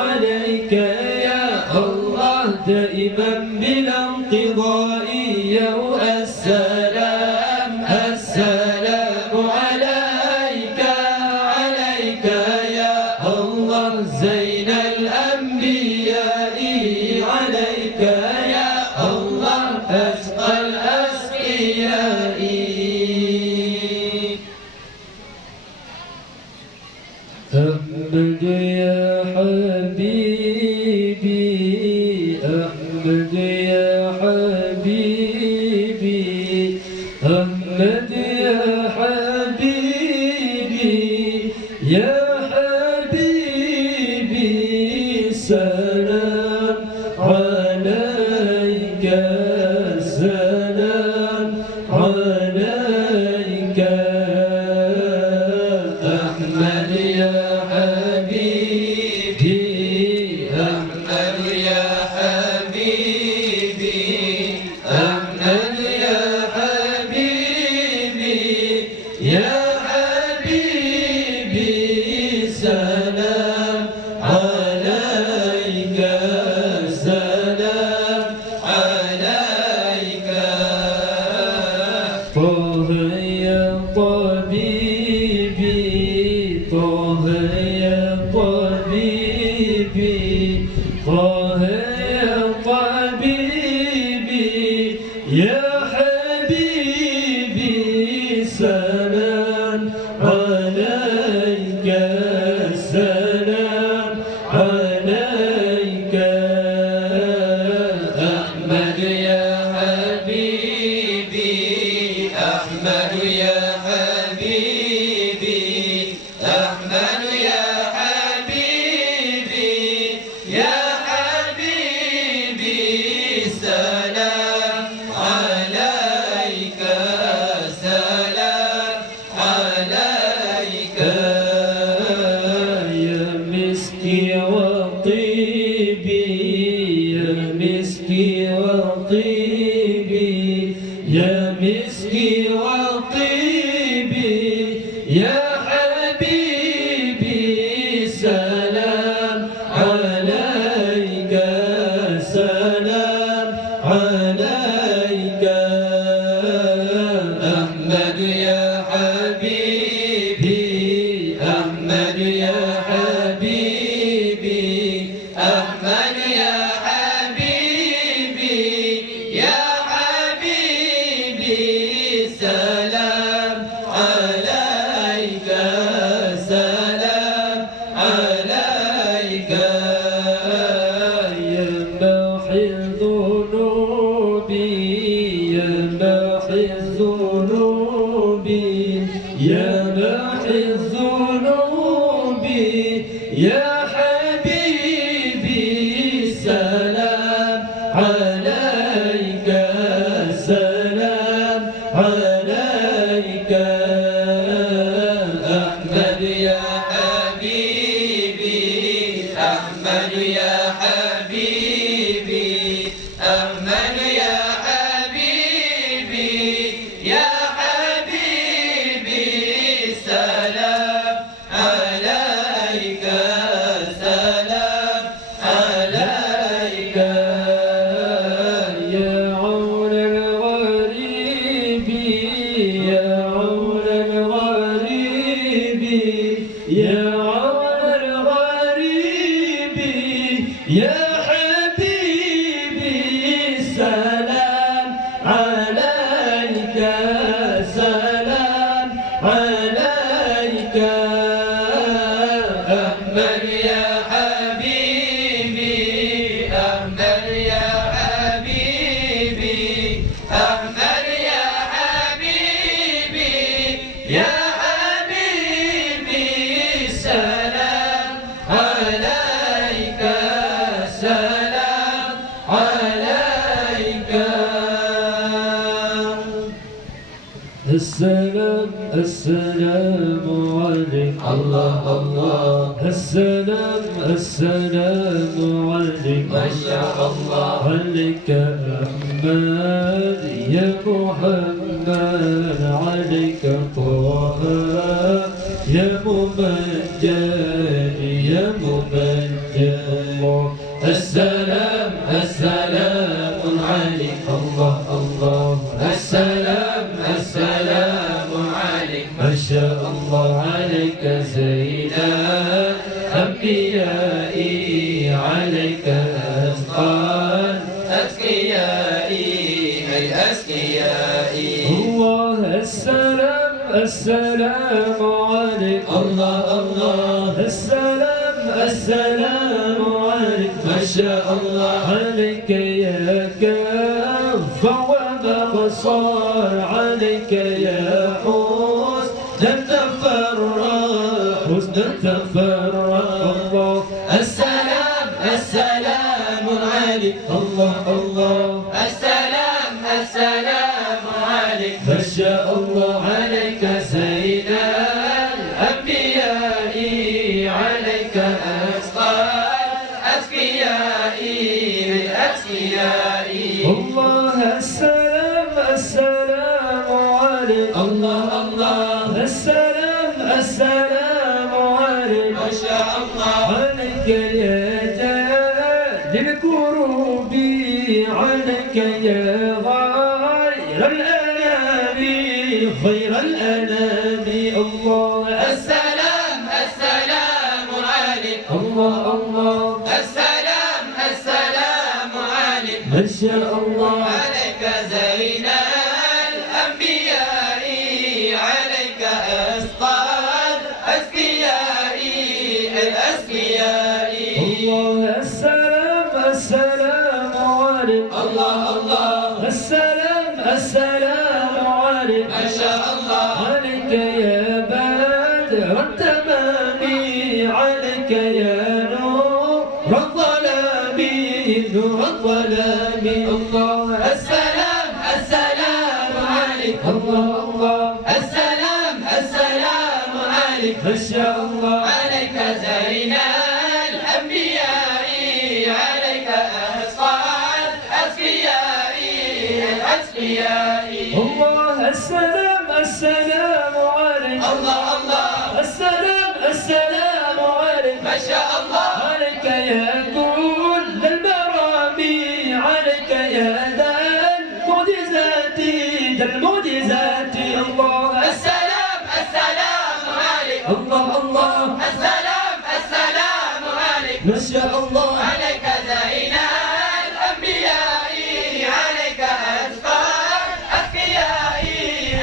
عليك يا الله دائما بلا انقضاء يا السلام السلام عليك عليك يا الله زين الأنبياء عليك يا الله رزق الأسقياء أحمد يا حبيبي أحمد يا حبيبي أحمد يا حبيبي يا حبيبي سلام عليك سلام عليك أحمد يا حبيبي أحمد يا حبيبي أحمد يا حبيبي يا حبيبي سلام عليك سلام عليك طه يا طبيبي طه يا طبيبي طه يا طبيبي يا حبيبي سلام عليك سلام عليك أحمد يا حبيبي أحمد يا حبيبي أحمد يا حبيبي يا حبيبي سلام عليك سلام عليك يا مسكي وطيبي يا مسكي وطيبي يا مسكي وطيبي يا حبيبي سلام عليك سلام عليك أحمد يا حبيبي أحمد يا حبيبي أحمد يا حبيبي يا حبيبي سلام عليك سلام عليك يا محي الذنوب يا محي الذنوب يا محي الذنوب يا حبيبي سلام عليك سلام عليك يا حبيبي سلام عليك سلام عليك يا عون الغريب يا عون الغريب يا عون الغريب يا حبيبي سلام عليك سلام عليك أحمد يا حبيبي أحمد يا حبيبي أحمد يا حبيبي يا حبيبي سلام عليك سلام عليك السلام السلام عليك الله الله السلام السلام عليك ما شاء الله عليك أحمد يا محمد عليك طه يا ممجد يا ممجد الله السلام السلام عليك الله الله السلام السلام عليك ما شاء الله عليك زين الأنبياء عليك أثقال أذكيائي أي أذكيائي الله السلام السلام عليك الله الله السلام السلام عليك ما شاء الله عليك يا كاف ومقصار عليك يا حسن تفرق حسن تفرق الله السلام السلام عليك الله الله السلام السلام عليك ما شاء الله عليك سيد الأنبياء عليك أثقال أذكيائي أذكيائي الله السلام السلام عليك الله الله السلام السلام عليك ما شاء الله عليك يا جاد الكروب عليك يا غير الأنام خير الأنام الله السلام السلام عليك الله الله السلام السلام عليك ما شاء الله عليك زين الأنبياء عليك أثقال أذكيائي الأذكياء الله السلام السلام عليك الله الله السلام السلام عليك ما شاء الله عليك يا بدر التمام عليك يا نور الظلام نور الظلام الله السلام السلام عليك الله الله السلام السلام عليك ما شاء الله عليك زين الأنبياء عليك أثقال أذكياء الأذكياء الله السلام السلام عليك الله الله السلام السلام عليك ما شاء الله عليك يا كل المرامي عليك يا ذا المعجزات ذا المعجزات الله السلام السلام عليك الله الله السلام السلام عليك ما شاء الله عليك زين الأنبياء عليك أثقال أذكياء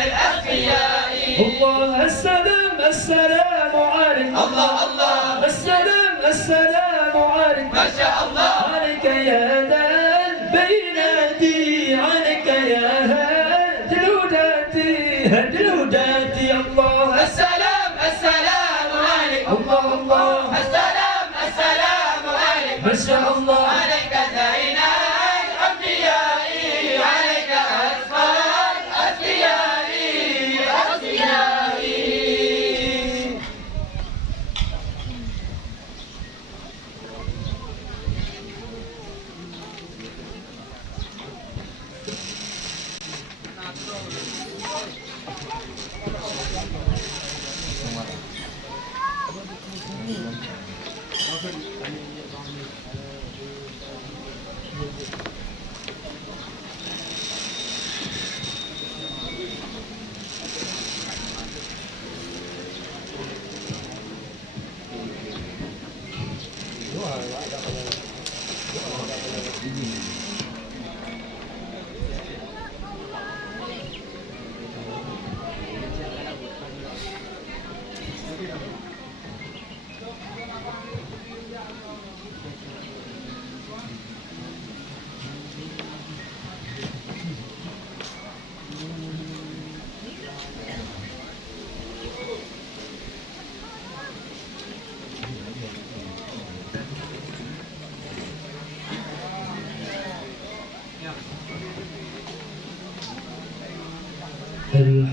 الأذكياء الله السلام السلام عليك الله الله السلام السلام عليك ما شاء الله عليك يا ذا البينات عليك يا هاد الهدات هاد الهدات الله السلام السلام عليك الله الله السلام السلام عليك ما شاء الله عليك زين الأنبياء عليك أثقال أذكياء أذكياء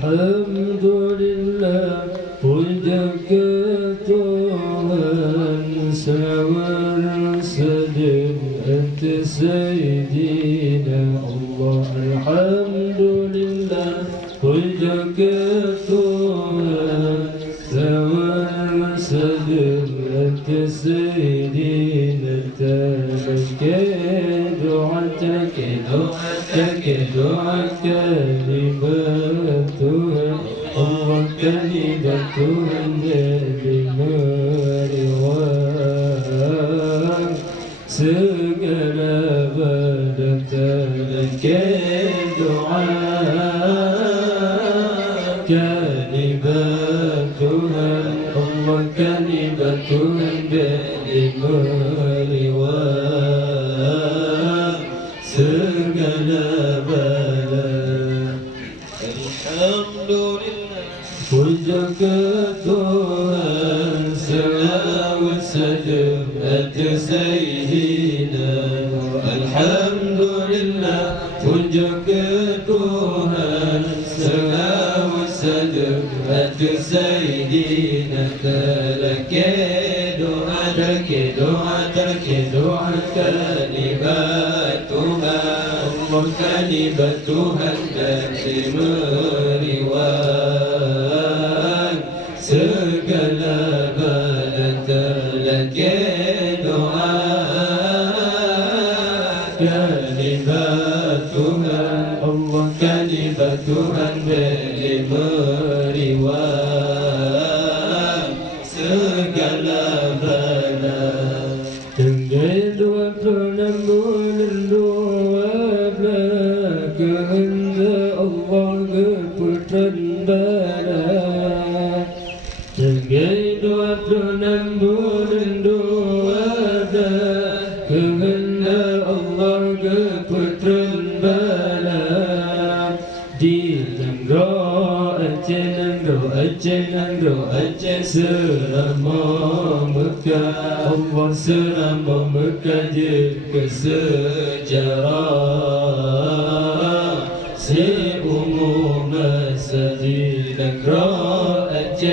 Alhamdulillah, puja Tuhan, salawat salam atas Sayyidina Allah. Alhamdulillah, puja Tuhan, salawat salam atas Sayyidina. دعاء كلماتها الله كلماتها لمروان segala badan دعاء كلمات Tuhan Allah kalimat Tuhan dari meriwayat segala bala. Alhamdulillah, puja Tuhan, salawat salam atas Sayyidina. Alhamdulillah, puja Tuhan, salawat salam atas Sayyidina. Terke doa kalimat Tuhan Allah kalimat Tuhan dari meriwayat segala bala. Terke doa kalimat Tuhan Allah kalimat Tuhan dari meriwayat segala bala. Tengah dua enam bulan dua belas kehendak Allah keputusan barat. Tengah dua enam bulan dua belas kehendak Allah keputusan barat. Di Nangro Aceh selama Mekah Allah selama Mekah ke sejarah si umum masjid Nangro Aceh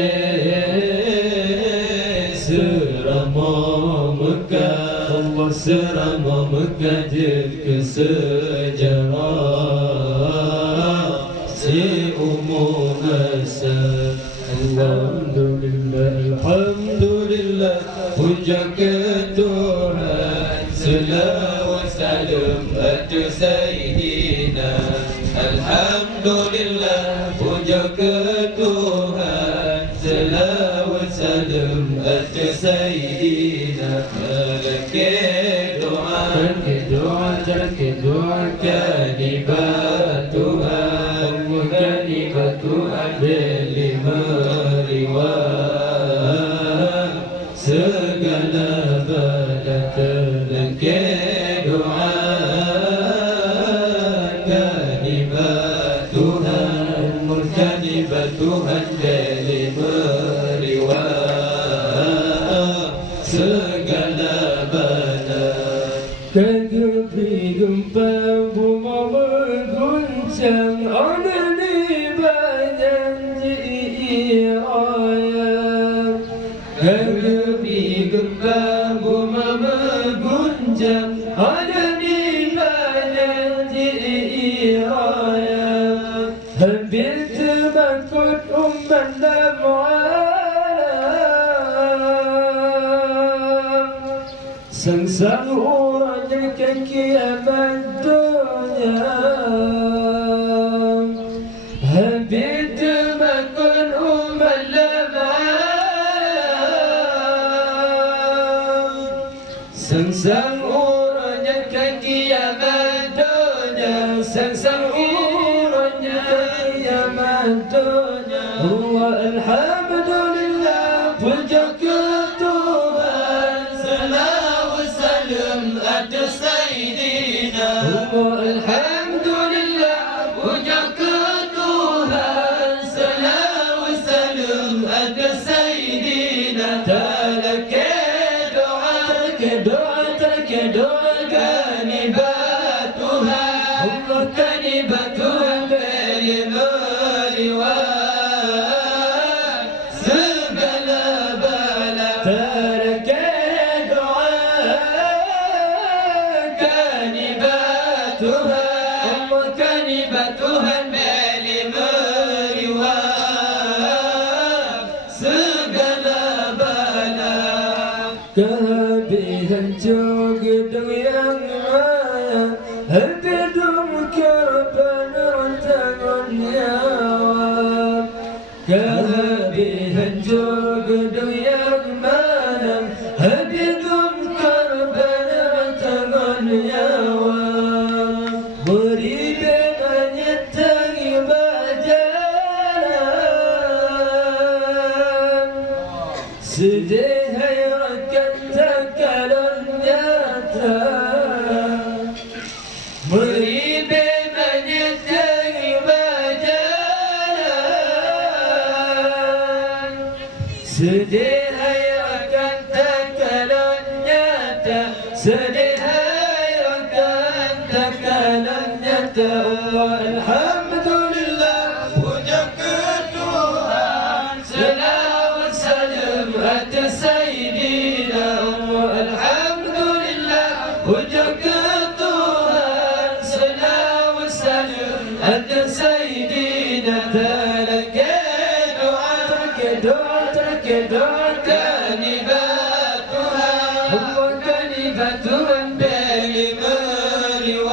selama Mekah Allah selama Mekah ke sejarah si umum masjid. Alhamdulillah, alhamdulillah, puja Tuhan, salawat salam atas Sayyidina. Alhamdulillah, puja Tuhan, salawat salam atas Sayyidina. Terke doa kalimat Tuhan Allah kalimat Tuhan dari meriwayat segala bala. Terke doa kalimat Tuhan Allah kalimat Tuhan dari meriwayat segala bala. Kegempy gempa bumi berguncang, anani berjanji ayat. Kegempy gempa bumi berguncang, anani berjanji ayat. Hampir terbakut umat dalam alam, sengsara orangnya ke kiamat dunia. Habis termakan umat lemah, sengsara orangnya ke kiamat dunia. Sengsara orangnya ke kiamat dunia. Allah alhamdulillah, puja Tuhan, salawat salam atas Sayyidina. Alhamdulillah, puja Tuhan, salawat salam atas Sayyidina. Terke doa kalimat Tuhan Allah kalimat Tuhan dari meriwayat kehabisan gedung yang maya hidum korban rantangan nyawa kehabisan gedung yang maya hidum korban rantangan nyawa murid menyetangi bajalan sedih hayratkan takalan nyata murid menyetangi bajalan sedih hayratkan takalan nyata sedih hayratkan takalan nyata Allah alhamdulillah puja ke Tuhan selawat salam atas Sayyidina Allah alhamdulillah puja ke Tuhan selawat salam atas Sayyidina terke doa kanibat Tuhan Allah kanibat Tuhan beli meriwayat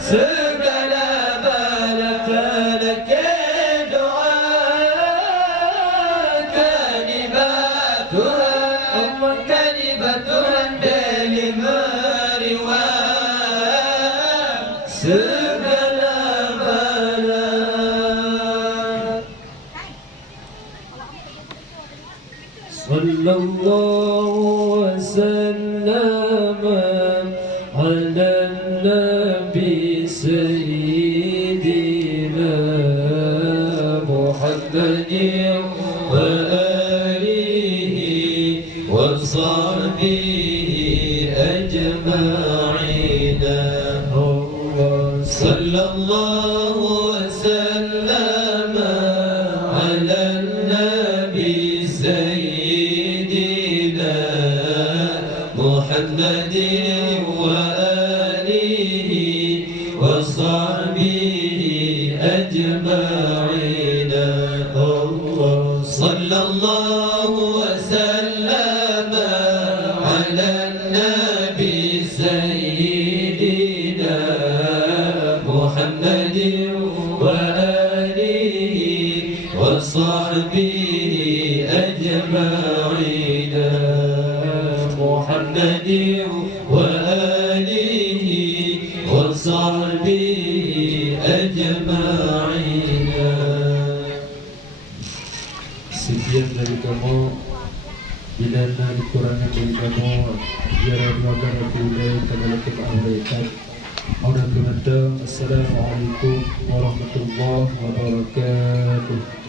segala bala terke doa kanibat Tuhan Allah kanibat Tuhan beli meriwayat segala bala. Sallallahu wasallam ala nabi sayyidina Muhammadin wa alihi wa sahbihi ajma'in. Sallallahu wasallam ala nabi sayyidina محمد وآله وصحبه أجمعين. صلى الله وسلم على النبي سيدنا محمد وآله وصحبه أجمعين. محمد وآله وصحبه أجمعين. Sekian dari kamu, bila dikurangi dari kamu, biar doakan aku dari kebaikan Allah. Assalamualaikum warahmatullahi wabarakatuh.